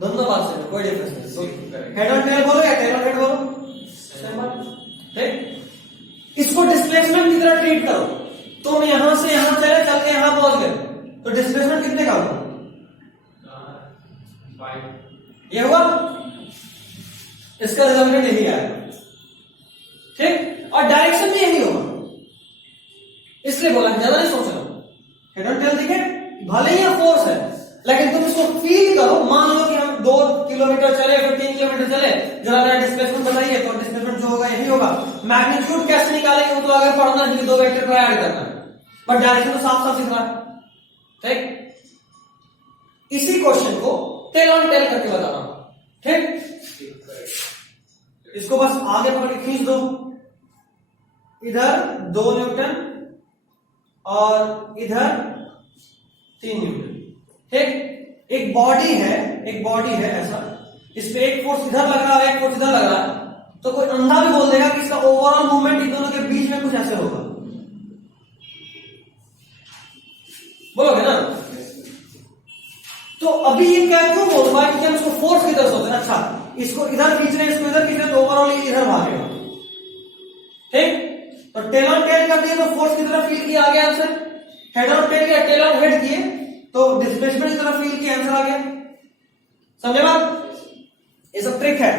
दोनों बात सेम है, कोई डिफरेंस नहीं। हेड ऑन टेल बोलो या टेल ऑन हेड बोलो, सेम बात, ठीक। इसको डिस्प्लेसमेंट की तरह ट्रीट करो। तुम यहां से यहां चले, चल के यहां पहुंच गए, तो डिस्प्लेसमेंट कितने का होगा? ये हुआ, इसका रिजल्टेंट यही आएगा, ठीक। और डायरेक्शन भी यही होगा, इसलिए बोला ज्यादा नहीं सोच रहा हूं। हेड ऑन टेल, ठीक है, भले ही फोर्स है, लेकिन तुम इसको फील करो। मान लो कि हम 2 किलोमीटर चले, फिर 3 किलोमीटर चले, जरा डिस्प्लेसमेंट बताइए, तो डिस्प्लेसमेंट जो होगा यही होगा। मैग्नीट्यूड कैसे निकालेंगे वो तो अगर पढ़ना है, दो वेक्टर को ऐड करना है, बट डायरेक्शन तो साफ साफ दिख रहा है, ठीक। इसी क्वेश्चन को टेल ऑन टेल करके बताना, ठीक। इसको बस आगे पकड़ के खींच दो, इधर 2 न्यूटन और इधर 3 न्यूटन, ठीक। एक बॉडी है ऐसा, इस पे एक फोर्स इधर लग रहा है, एक फोर्स इधर लग रहा है, तो कोई अंधा भी बोल देगा कि इसका ओवरऑल मूवमेंट इन दोनों के बीच में कुछ ऐसे होगा, बोलोगे ना? तो अभी ये क्या क्यों बोल रहा है कि हम इसको फोर्स किधर से होते हैं? अच्छा, इसको इधर खींच रहे, इसको इधर खींच रहे, तो ओवरऑल इधर भागेगा, ठीक? तो टेल ऑन टेल कर दिए तो फोर्स की तरफ फील किया, आ गया आंसर। हेड ऑन टेल या टेल ऑन हेड किए तो डिस्प्लेसमेंट की तरफ फील किया, आंसर आ गया। समझे बात? ये सब ट्रिक है,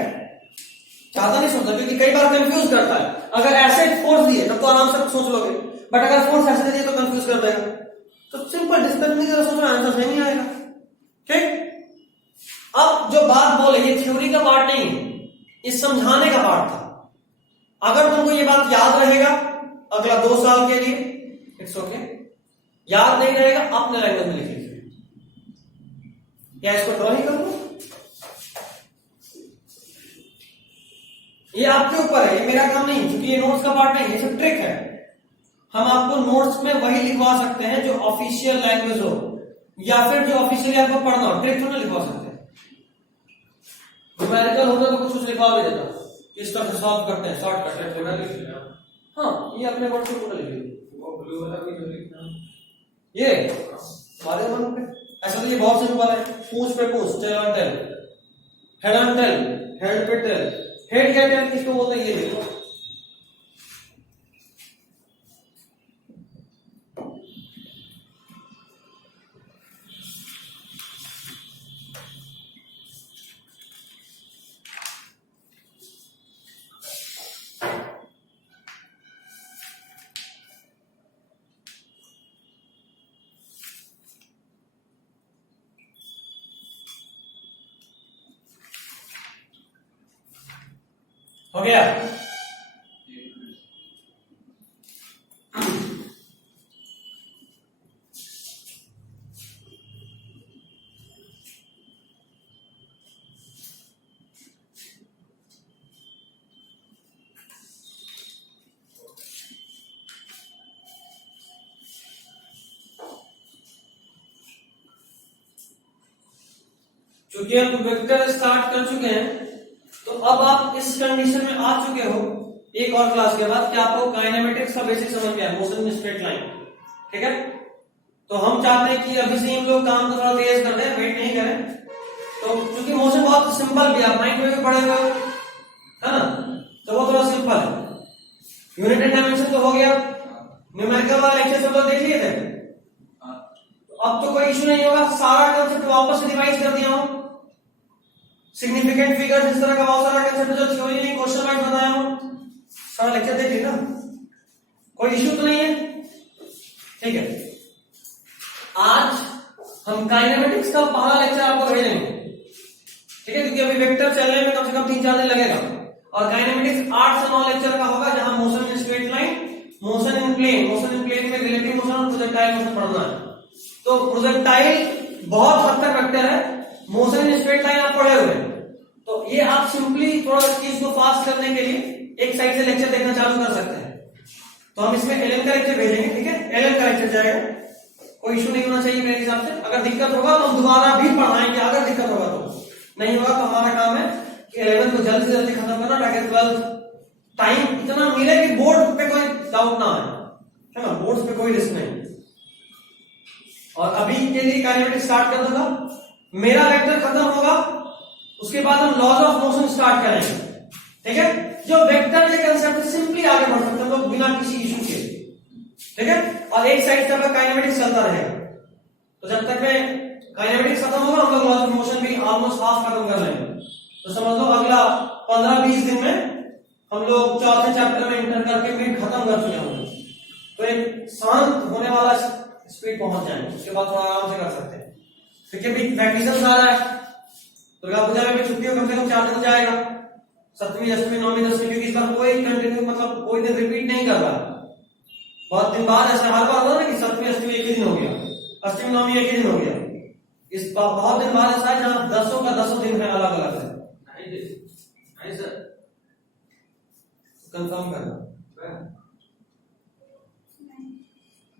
ज्यादा नहीं सोचना, क्योंकि कई बार कंफ्यूज करता है। अगर ऐसे फोर्स दिए तब तो आराम से सोच लोगे, बट अगर फोर्स ऐसे दिए तो कंफ्यूज कर देगा। तो सिंपल डिस्प्लेसमेंट की तरफ सोचना, आंसर नहीं आएगा, ठीक? अब जो बात बोले ये थ्योरी का पार्ट नहीं है, ये समझाने का पार्ट था। अगर तुमको ये बात याद रहेगा अगला 2 साल के लिए, इट्स ओके। याद नहीं रहेगा अपने लैंग्वेज में लिख लीजिए, या इसको ड्रॉ ही कर लो, ये आपके ऊपर है, ये मेरा काम नहीं, क्योंकि ये नोट्स का पार्ट नहीं है, ये सब ट्रिक है। हम आपको नोट्स में वही लिखवा सकते हैं जो ऑफिशियल लैंग्वेज हो, या फिर जो ऑफिशियली आपको पढ़ना हो, ट्रिक थोड़ा लिखवा सकते हैं। न्यूमेरिकल होता तो कुछ लिखवा भी देता, इस तरह से सॉल्व करते हैं, शॉर्ट करते हैं, थोड़ा लिख लिया। हाँ, ये अपने वर्ड से पूरा लिख लीजिए। वो ब्लू वाला भी जो लिखना ये हमारे मन पे ऐसा तो ये बहुत सिंपल है, पूछ पे पूछ, tail on tail, head on tail, head पे टेल, हेड क्या टेल किसको बोलते हैं ये देखो। हो गया? चूंकि हम वेक्टर स्टार्ट कर चुके हैं, तो अब आप इस कंडीशन में आ चुके हो एक और क्लास के बाद कि आपको काइनेमेटिक्स का बेसिक समझ में आया, मोशन इन स्ट्रेट लाइन, ठीक है? तो हम चाहते हैं कि अभी से हम लोग काम को थोड़ा तेज कर दें, वेट नहीं करें। तो क्योंकि मोशन बहुत सिंपल भी, आप माइंड में भी पढ़े हुए हो, है ना? तो वो थोड़ा सिंपल है। यूनिट एंड डायमेंशन तो हो गया, न्यूमेरिकल वाला लेक्चर सब लोग देख लिए थे, तो अब तो कोई इशू नहीं होगा, सारा कंसेप्ट वापस से रिवाइज कर दिया हूं। सिग्निफिकेंट फिगर इस तरह का बहुत सारा कंसेप्ट जो थ्योरी नहीं क्वेश्चन वाइज बताया हूं, सारा लेक्चर देख लिया ना, कोई इशू तो नहीं है, ठीक है? आज हम काइनेमेटिक्स का पहला लेक्चर आपको भेजेंगे, ठीक है? क्योंकि अभी वेक्टर चलने में कम से कम 3-4 दिन लगेगा, और काइनेमेटिक्स 8 से 9 लेक्चर का होगा, जहां motion in straight line, motion in plane में रिलेटिव मोशन और प्रोजेक्टाइल मोशन पढ़ना है। तो प्रोजेक्टाइल बहुत हद तक वेक्टर है, मोशन इन स्ट्रेट लाइन आप पढ़े हुए, तो ये आप सिंपली थोड़ा चीज को फास्ट करने के लिए एक साइड से लेक्चर देखना चालू कर सकते हैं। तो हम इसमें एलएम का लेक्चर भेजेंगे, ठीक है? एलएम का लेक्चर जाएगा, कोई इशू नहीं होना चाहिए मेरे हिसाब से। अगर दिक्कत होगा तो हम दोबारा भी पढ़ाएंगे, अगर दिक्कत होगा तो। नहीं होगा तो हमारा काम है कि 11 को जल्दी से जल्दी खत्म करना, ताकि 12 टाइम इतना मिले कि बोर्ड पे कोई डाउट ना आए, है ना? बोर्ड पे कोई रिस्क नहीं। और अभी के लिए काइनेमेटिक्स स्टार्ट कर दूंगा, मेरा लेक्चर खत्म होगा, उसके बाद हम लॉज ऑफ मोशन स्टार्ट करेंगे, ठीक है? जो वेक्टर के कंसेप्ट से सिंपली आगे बढ़ सकते हैं लोग बिना किसी इशू के, ठीक है? और एक साइड तक काइनेमेटिक्स चलता रहेगा। तो जब तक में काइनेमेटिक्स खत्म होगा, हम लोग लॉज ऑफ मोशन भी ऑलमोस्ट हाफ खत्म कर लेंगे। तो समझ लो अगला 15-20 दिन में हम लोग चौथे चैप्टर में इंटर करके भी खत्म कर चुके होंगे। तो एक शांत होने वाला स्पीड पहुंच जाएंगे, उसके बाद थोड़ा आराम से कर सकते हैं। क्योंकि अभी वैकेशन आ रहा है, दुर्गा पूजा में भी छुट्टियों कम से कम 4 दिन जाएगा, 7वीं 8वीं 9वीं 10वीं, क्योंकि इस बार कोई कंटिन्यू मतलब कोई दिन रिपीट नहीं कर रहा। बहुत दिन बाद ऐसा हर बार होता है कि 7वीं 8वीं एक ही दिन हो गया, 8वीं 9वीं एक ही दिन हो गया। इस बार बहुत दिन बाद ऐसा है जहां 10 का 10 दिन है अलग अलग है। नहीं सर, कंफर्म करना,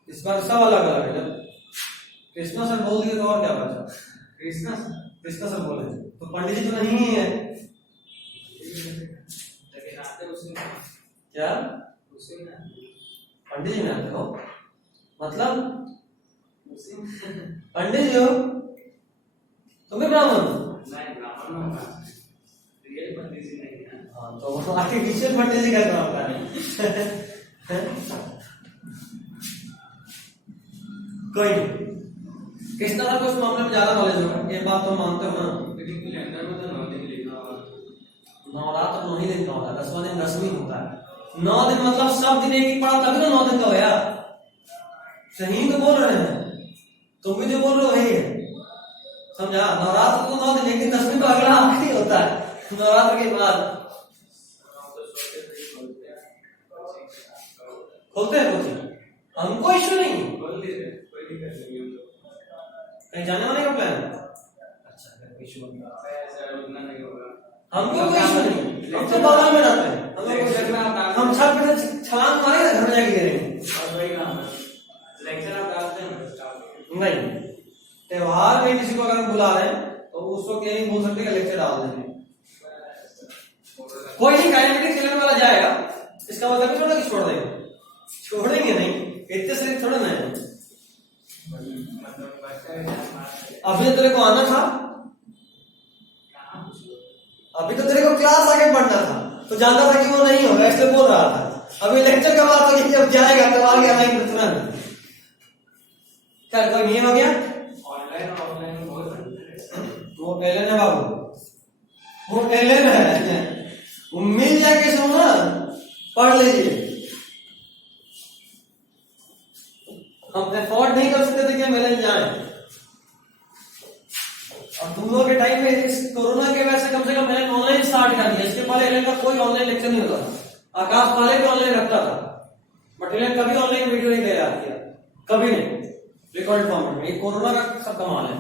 इस बार सब अलग अलग है। कृष्णा सर बोल दिए तो और क्या बचा? कृष्णा सर बोले तो पंडित जी तो नहीं है, क्या उसी में पंडित जी में आते हो? मतलब उसी में पंडित जी हो तुम भी ब्राह्मण? नहीं, ब्राह्मण में होगा, रियल पंडित जी नहीं है। हाँ तो आर्टिफिशियल पंडित जी का नाम है। कोई नहीं, कृष्णा का कुछ मामले में ज्यादा नॉलेज होगा, ये बात तो मानते हो ना? लेकिन कैलेंडर में तो 9 दिन लिखा हुआ है। नवरात्र 9 ही दिन का होता है, 10वां दिन दशमी होता है। 9 दिन मतलब सब दिन एक ही पड़ा तभी तो 9 दिन का होया। सही तो बोल रहे हैं, तुम भी जो बोल रहे हो वही है, समझा? नवरात्र तो 9 दिन, लेकिन दशमी तो अगला आखिरी होता है नवरात्र के बाद। खोलते हैं कोचिंग, हमको इश्यू नहीं, बोल दे रहे, कोई दिक्कत नहीं है। कहीं जाने वाने का प्लान? अच्छा कोई इश्यू नहीं, ऐसा उतना नहीं होगा। हमको कोई इश्यू नहीं, हम तो बगल में रहते हैं, हम छत पे से छलांग मारेंगे घर में जाके गिरेंगे। और वही काम है, लेक्चर आप डालते हैं नहीं, त्योहार में किसी को अगर हम बुला रहे हैं तो उसको क्या नहीं बोल सकते कि लेक्चर डाल देंगे। कोई नहीं काइनेमेटिक चलने वाला जाएगा, इसका मतलब नहीं थोड़ा कि छोड़ देंगे, छोड़ेंगे नहीं, इतने से थोड़ा ना है। अभी तो तेरे को आना था, अभी तो तेरे को क्लास आगे पढ़ना था, तो जानता था कि वो नहीं होगा इसलिए बोल रहा था। अभी लेक्चर का बात होगी, जब जाएगा तो आ गया नहीं तुरंत। क्या कोई नहीं हो गया? ऑनलाइन और ऑफलाइन बहुत वो एलन है बाबू, वो एलन है, वो मिल जाके सुना पढ़ लीजिए। हम एफोर्ड नहीं कर सकते थे कि हम एलन जाएं। अब तुम लोगों के टाइम में इस कोरोना के वजह से कम से कम एलन ऑनलाइन स्टार्ट कर दिया। इसके पहले एलन का कोई ऑनलाइन लेक्चर नहीं होता था। आकाश वाले भी ऑनलाइन रखता था, बट एलन कभी ऑनलाइन वीडियो नहीं दे रहा था, कभी नहीं, रिकॉर्ड फॉर्मेट में। ये कोरोना का सब कमाल है,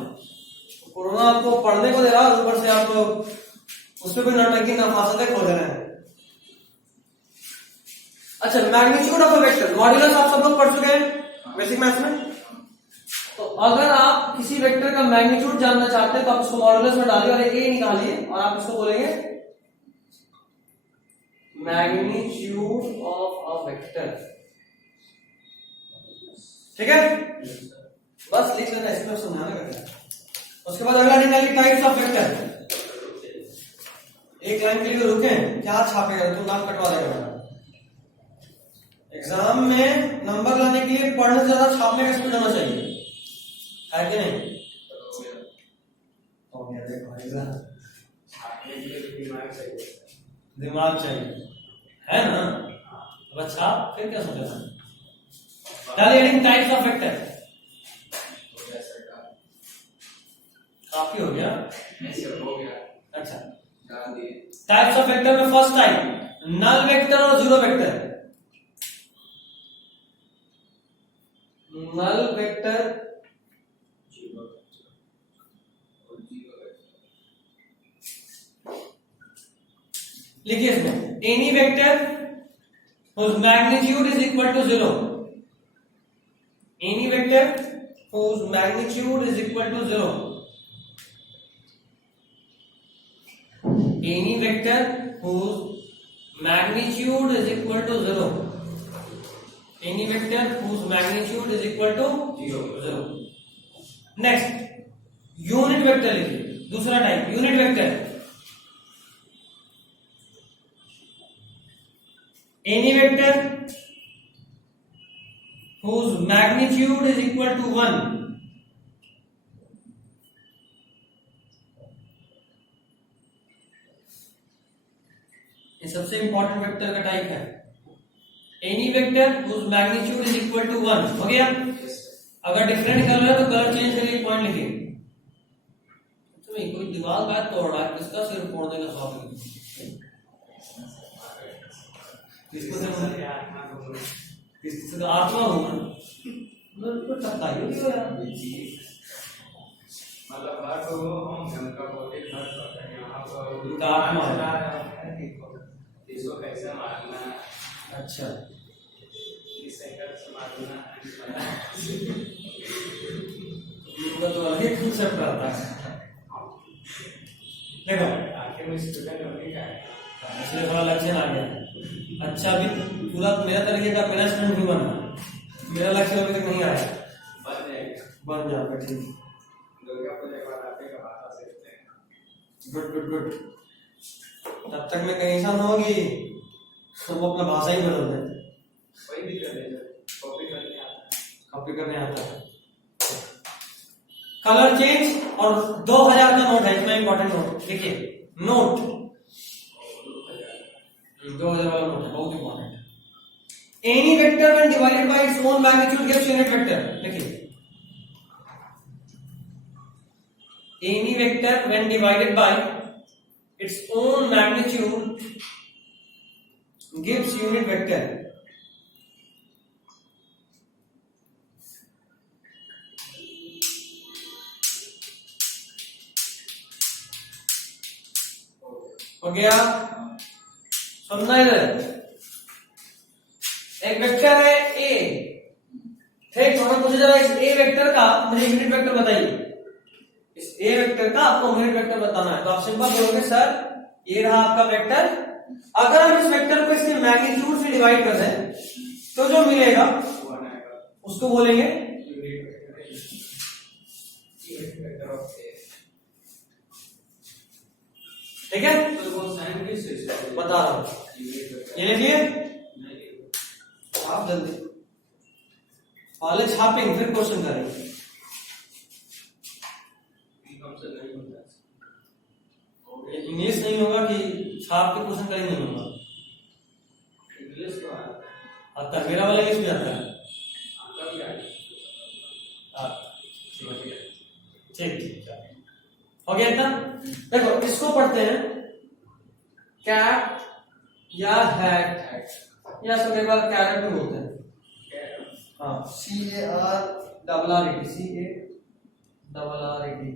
कोरोना आपको पढ़ने को दे रहा है, ऊपर से आप उसमें भी नौटंकी नफासतें खोल रहे हैं। अच्छा, magnitude of a vector, modulus आप सब लोग पढ़ चुके हैं बेसिक मैथ्स में। तो अगर आप किसी वेक्टर का मैग्नीट्यूड जानना चाहते हैं तो आप इसको मॉड्यूलस में डालिए और एक ए निकालिए और आप इसको बोलेंगे मैग्नीट्यूड ऑफ अ वेक्टर। ठीक है, बस लिख लेना, इसमें समझाना करना है। उसके बाद अगला निकालिए टाइप्स ऑफ वेक्टर। एक लाइन के लिए रुके, क्या छापेगा, तो नाम कटवा देगा। एग्जाम में नंबर लाने के लिए पढ़ने से ज्यादा छापने का स्पीड होना चाहिए, है कि नहीं? हो गया, देखो एग्जाम दिमाग चाहिए, है ना? अब अच्छा फिर क्या सोचेगा? डालिए टाइप्स ऑफ वेक्टर। काफी हो गया, हो गया। अच्छा डाल दिए। टाइप्स ऑफ वेक्टर में फर्स्ट टाइप नल वेक्टर और जीरो वेक्टर। नल वेक्टर लिखिए इसमें, any vector whose magnitude is equal to 0, any vector whose magnitude is equal to 0, any vector whose magnitude is equal to 0, any vector whose magnitude is equal to 0. Next unit vector लिखिए, दूसरा type unit vector. Any vector whose magnitude is equal to 1, ये सबसे important vector का type है। Any vector whose magnitude is equal to 1, हो गया? अगर different colour है तो कलर चेंज करके पॉइंट लिखिए। कोई दीवार का तोड़ रहा है, किसका सिर फोड़ने का शौक है? किसको किससे तो आत्मा होगा तो टक्का ही हो यार। मतलब हर को हम जन का बहुत ही हर करते हैं, यहाँ पर उनका आत्मा इसको कैसे मारना है, अच्छा इस एंगल से मारना है, उनका तो अलग ही कंसेप्ट रहता है। देखो आखिर में स्टूडेंट होने का है। इसलिए थोड़ा लक्षण आ गया। अच्छा, अभी पूरा मेरा तरीके का मेरा स्टूडेंट नहीं बना, मेरा लक्ष्य अभी तक नहीं आया। बन जाएगा, ठीक। Good good good. तब तक मैं कहीं ऐसा ना होगी तो वो अपना भाषा ही बदल दे। कोई दिक्कत नहीं, कॉपी करने आता है। कलर चेंज और 2000 का नोट है, इतना इंपॉर्टेंट नोट। देखिए नोट 2000 वाला नोट है, बहुत important. Any vector when divided by its own magnitude gives unit vector. देखिए any vector when divided by its own magnitude gives unit vector. हो गया? सुनना इधर, एक वेक्टर है ए, ठीक। तो मुझे जरा इस ए वेक्टर का मुझे यूनिट वेक्टर बताइए। इस ए वेक्टर का आपको यूनिट वेक्टर बताना है, तो आप सिंपल बोलोगे सर ये रहा आपका वेक्टर। अगर हम इस वेक्टर को इसके मैग्नीट्यूड से डिवाइड कर दें तो जो मिलेगा उसको बोलेंगे ठीक है। बता रहा हूं, ये लिखिए आप जल्दी, पहले छापेंगे फिर क्वेश्चन करेंगे। इंग्लिश नहीं होगा कि छाप के क्वेश्चन का ही नहीं होगा। इंग्लिश तो आता है, मेरा वाला इंग्लिश भी आता है। ठीक ठीक हो गया इतना। देखो इसको पढ़ते हैं कैट या हैट, या सब एक बार कैरेट में बोलते हैं। हाँ, CARRET, CARRET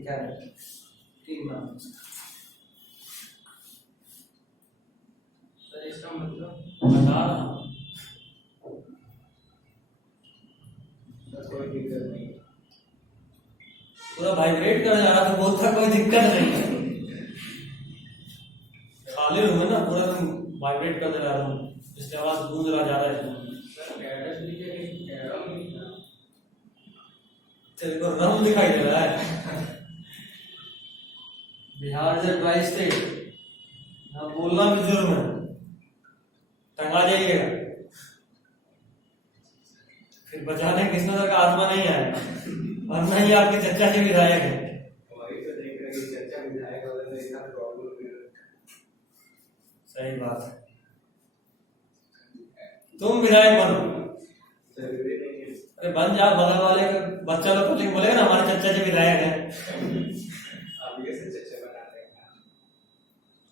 कैरेट, तीन नाम। सर इसका मतलब बता रहा हूं, कोई दिक्कत नहीं, पूरा वाइब्रेट कर जा रहा था, बोलता कोई दिक्कत नहीं है। खाली रूम है ना, पूरा तुम वाइब्रेट कर रहा हूँ, इसलिए आवाज गूंज रहा जा रहा है। तेरे को रम दिखाई दे रहा है। बिहार इज ड्राई स्टेट, यहाँ बोलना भी जुर्म है, टंगा जाइएगा। फिर बचाने कृष्ण का आत्मा नहीं आएगा, और न ही आपके चचा के विधायक है। सही बात है, तुम विधायक बनो। अरे बन जा, बगल वाले का बच्चा लोग बोलेगा ना हमारे चचा जी विधायक है,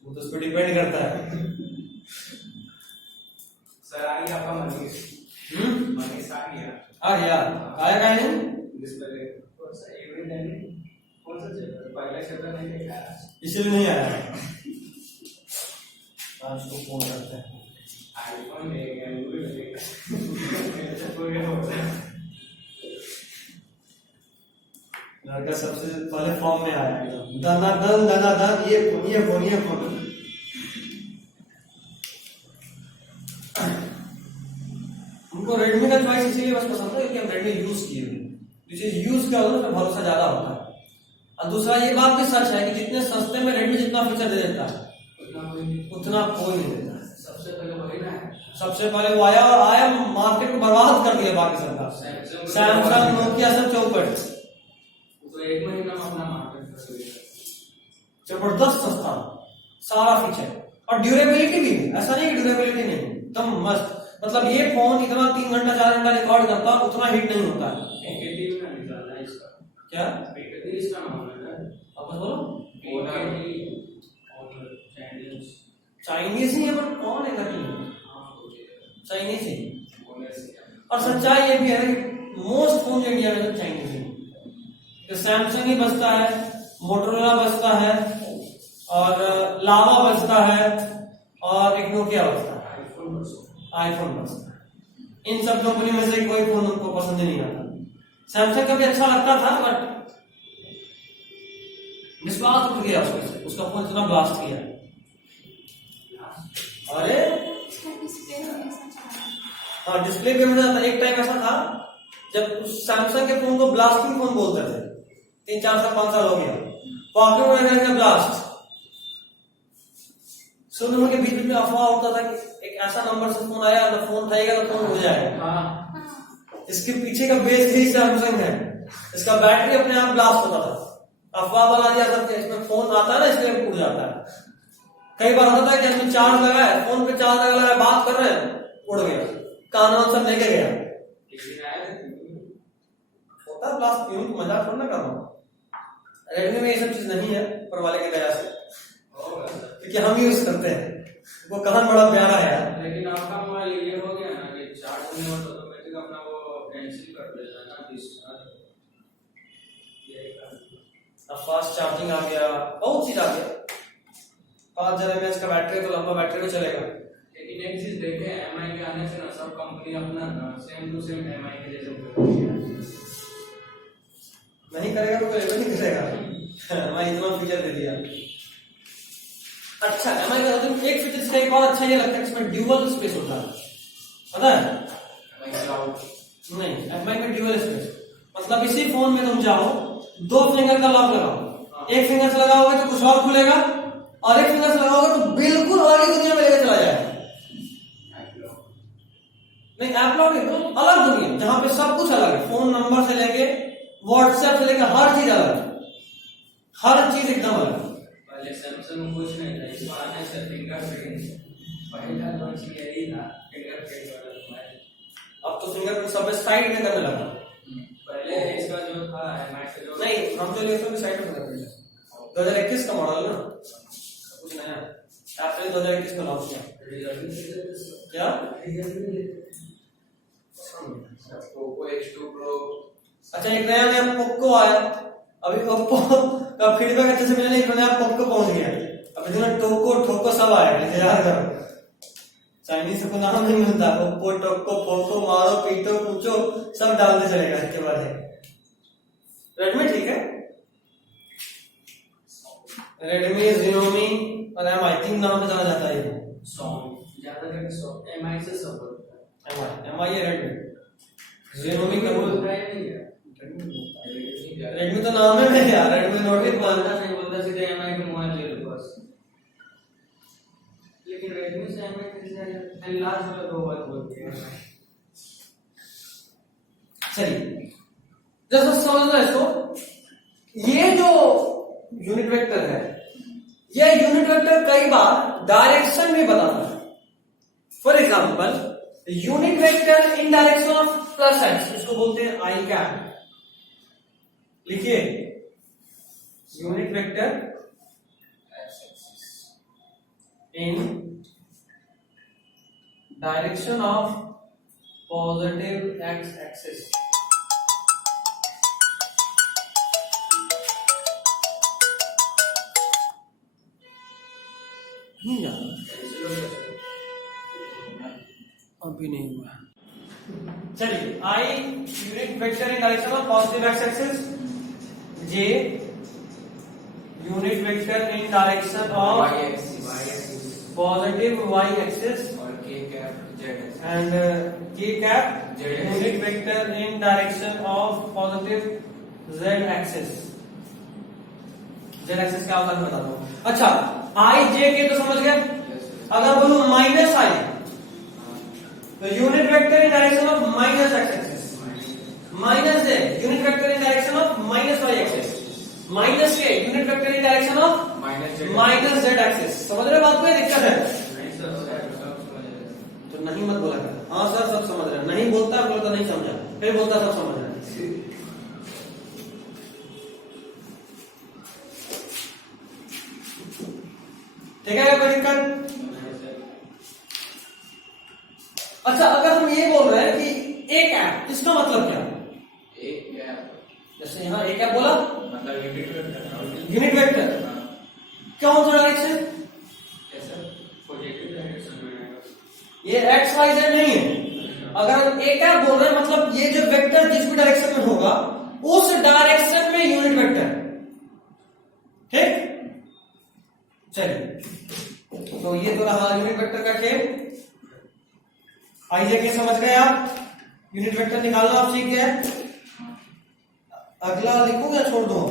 वो तो उस पर डिपेंड करता है। सर आ गया आपका मनीष आ गया। आ गया, आया का नहीं कौन सा चैप्टर, पहला चैप्टर नहीं देखा, इसलिए नहीं आया। आज को फोन करते हैं, आईफोन ले गया, लड़का सबसे पहले फॉर्म में आया, दनादन ये फोन। उनको रेडमी का चॉइस इसीलिए बस पसंद है क्योंकि हम रेडमी यूज किए हुए, जो चीज यूज किया होता है भरोसा ज्यादा होता है। और दूसरा ये बात भी सच है कि जितने सस्ते में रेडमी जितना फीचर दे देता है उतना कोई नहीं देता है। सबसे पहले वही ना है, सबसे पहले वो आया और आया मार्केट को बर्बाद कर दिया बाकी सरकार। सैमसंग, नोकिया सब चौपट, तो एक महीना में अपना मार्केट कर दिया, जबरदस्त सस्ता, सारा फीचर और ड्यूरेबिलिटी भी। ऐसा नहीं कि ड्यूरेबिलिटी नहीं, एकदम मस्त। मतलब ये फोन इतना 3 घंटा 4 घंटा रिकॉर्ड करता उतना हिट नहीं होता है। क्या इसका नाम है आप बोलो, चाइनीज चाइनीज ही है, बट कौन है करती चाइनीज ही। और सच्चाई ये भी है कि मोस्ट फोन जो इंडिया में तो चाइनीज ही, तो सैमसंग ही बचता है, मोटोरोला बचता है, और लावा बचता है, और एक नोकिया बचता है, आईफोन बचता है। इन सब कंपनी में से कोई फोन उनको पसंद नहीं आता। सैमसंग का भी अच्छा लगता था, बट विश्वास उठ गया उसका फोन इतना ब्लास्ट किया। अरे इसका डिस्प्ले हमेशा चालू है। हाँ, डिस्प्ले पे में जाता। एक टाइम ऐसा था जब सैमसंग के फोन को ब्लास्टिंग फोन बोलते थे, 3 4 साल 5 साल हो गया, पॉकेट में रख के ब्लास्ट। सुनने के बीच में अफवाह होता था कि एक ऐसा नंबर से फोन आया, ना फोन उठाएगा तो फोन हो जाएगा। हाँ, इसके पीछे का बेस ही सैमसंग है, इसका बैटरी अपने आप ब्लास्ट होता था। अफवाह बना दिया था कि इसमें फोन आता है ना इसलिए उड़ जाता है। कई बार होता था कि इसमें चार्ज लगा है, फोन पे चार्ज लगा है, बात कर रहे हैं, उड़ गया, कान सब लेके गया। होता है ब्लास्ट, क्यों मजाक थोड़ा ना कर रहा हूँ। रेडमी में ये सब चीज नहीं है ऊपर वाले की दया से, क्योंकि हम यूज करते हैं। वो कहां बड़ा प्यारा है यार। लेकिन आपका मोबाइल ये हो गया ना कि चार्ज नहीं होता ऑटोमेटिक अपना वो कैंसिल कर देता है ना डिस्चार्ज। अब फास्ट चार्जिंग आ गया, बहुत चीज आ गया। 5000 mAh का बैटरी तो लंबा बैटरी में चलेगा। लेकिन एक चीज देखे, एमआई के आने से ना सब कंपनी अपना सेम टू सेम एमआई के जैसे कर रही है। नहीं करेगा तो कोई नहीं करेगा। एमआई इतना फीचर दे दिया। अच्छा, एमआई का तो एक फीचर इसका एक और अच्छा ये लगता है कि इसमें ड्यूअल स्पेस होता है, पता है? एमआई क्लाउड नहीं, एमआई में ड्यूअल स्पेस मतलब इसी फोन में तुम चाहो 2 फिंगर का लॉक लगाओ, एक फिंगर से लगाओगे तो कुछ और खुलेगा, और एक फिंगर से लगाओगे तो बिल्कुल और ही दुनिया में लेकर चला जाएगा। नहीं, ऐप लॉक है तो अलग दुनिया, जहां पे सब कुछ अलग है। फोन नंबर से लेके व्हाट्सएप से लेके हर चीज अलग है, हर चीज एकदम अलग है। पहले सैमसंग में कुछ नहीं था, इसको आने से फिंगरप्रिंट पहला लॉन्च किया ही था फिंगरप्रिंट वाला मोबाइल। अब तो फिंगरप्रिंट सब साइड में करने लगा। पहले इसका जो था एमआई का जो नहीं, हम जो लिए थे साइड में फिंगरप्रिंट है। 2021 का मॉडल ना, कुछ नया एप्पल 2021 में लॉन्च किया। क्या पोको X2 Pro। अच्छा, एक नया पोको आया अभी। ओप्पो का फीडबैक अच्छे से मिला नहीं, नया पोको पहुंच गया। अब इतना टोको ठोको सब आया, इंतजार करो। चाइनीज को नाम नहीं मिलता, ओप्पो टोको पोको मारो पीटो पूछो सब डालते चलेगा इसके बाद है। रेडमी ठीक है, रेडमी, Xiaomi और एमआई 3 नाम से जाना जाता है। सॉन्ग ज्यादा करके सॉन्ग एमआई से सब होता है। एमआई या रेडमी, Xiaomi का बोल ट्राई नहीं किया। रेडमी तो नाम है नहीं यार, रेडमी नोट भी बोलता नहीं, बोलता सीधे एमआई का मोबाइल ले लो बस। लेकिन रेडमी से एमआई कैसे लास्ट वाला 2 बार बोलते हैं। चलिए जैसा समझना इसको, ये जो यूनिट वेक्टर है, ये यूनिट वेक्टर कई बार डायरेक्शन भी बताता है। For example, unit vector in direction of plus X, इसको बोलते हैं आई कैप। लिखिए, unit vector in direction of positive X axis. नहीं जाना, अभी नहीं हुआ। चलिए, I unit vector in direction of positive X axis, J unit vector in direction of positive Y axis, और K cap Z axis, and K cap unit vector in direction of positive Z axis. Z axis क्या होता है मैं बताता हूँ। अच्छा, आई जे के तो समझ गए। अगर बोलूं माइनस आई तो unit vector in direction of minus X axis, minus J unit vector in direction of minus Y axis, minus K unit vector in direction of minus Z axis. समझ रहे बात? कोई दिक्कत है तो नहीं मत बोला कर। हाँ सर सब समझ रहे हैं, नहीं बोलता बोलता नहीं समझा, फिर बोलता सब समझ रहे हैं। ठीक है, कोई दिक्कत? अच्छा, अगर हम ये बोल रहे हैं कि एक ऐप, इसका मतलब क्या? एक कैप जैसे यहाँ एक ऐप बोला, मतलब यूनिट वेक्टर कौन सा डायरेक्शन? पॉजिटिव डायरेक्शन में। ये एक्स वाई जेड नहीं है। अगर हम एक ऐप बोल रहे हैं मतलब ये जो वेक्टर जिस भी डायरेक्शन में होगा उस डायरेक्शन में यूनिट वेक्टर। ठीक, चलिए तो ये तो रहा यूनिट वेक्टर का खेल। आइए के समझ गए आप, यूनिट वेक्टर निकालना आप सीख गए। अगला लिखूं या छोड़ दूं?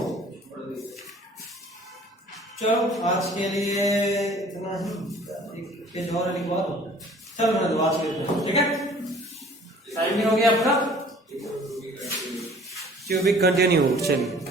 चलो आज के लिए इतना ही, एक पेज और लिखवा दो। चलो मैं दो आज के लिए, ठीक है। टाइम भी हो गया आपका, क्यूबिक कंटिन्यू। चलिए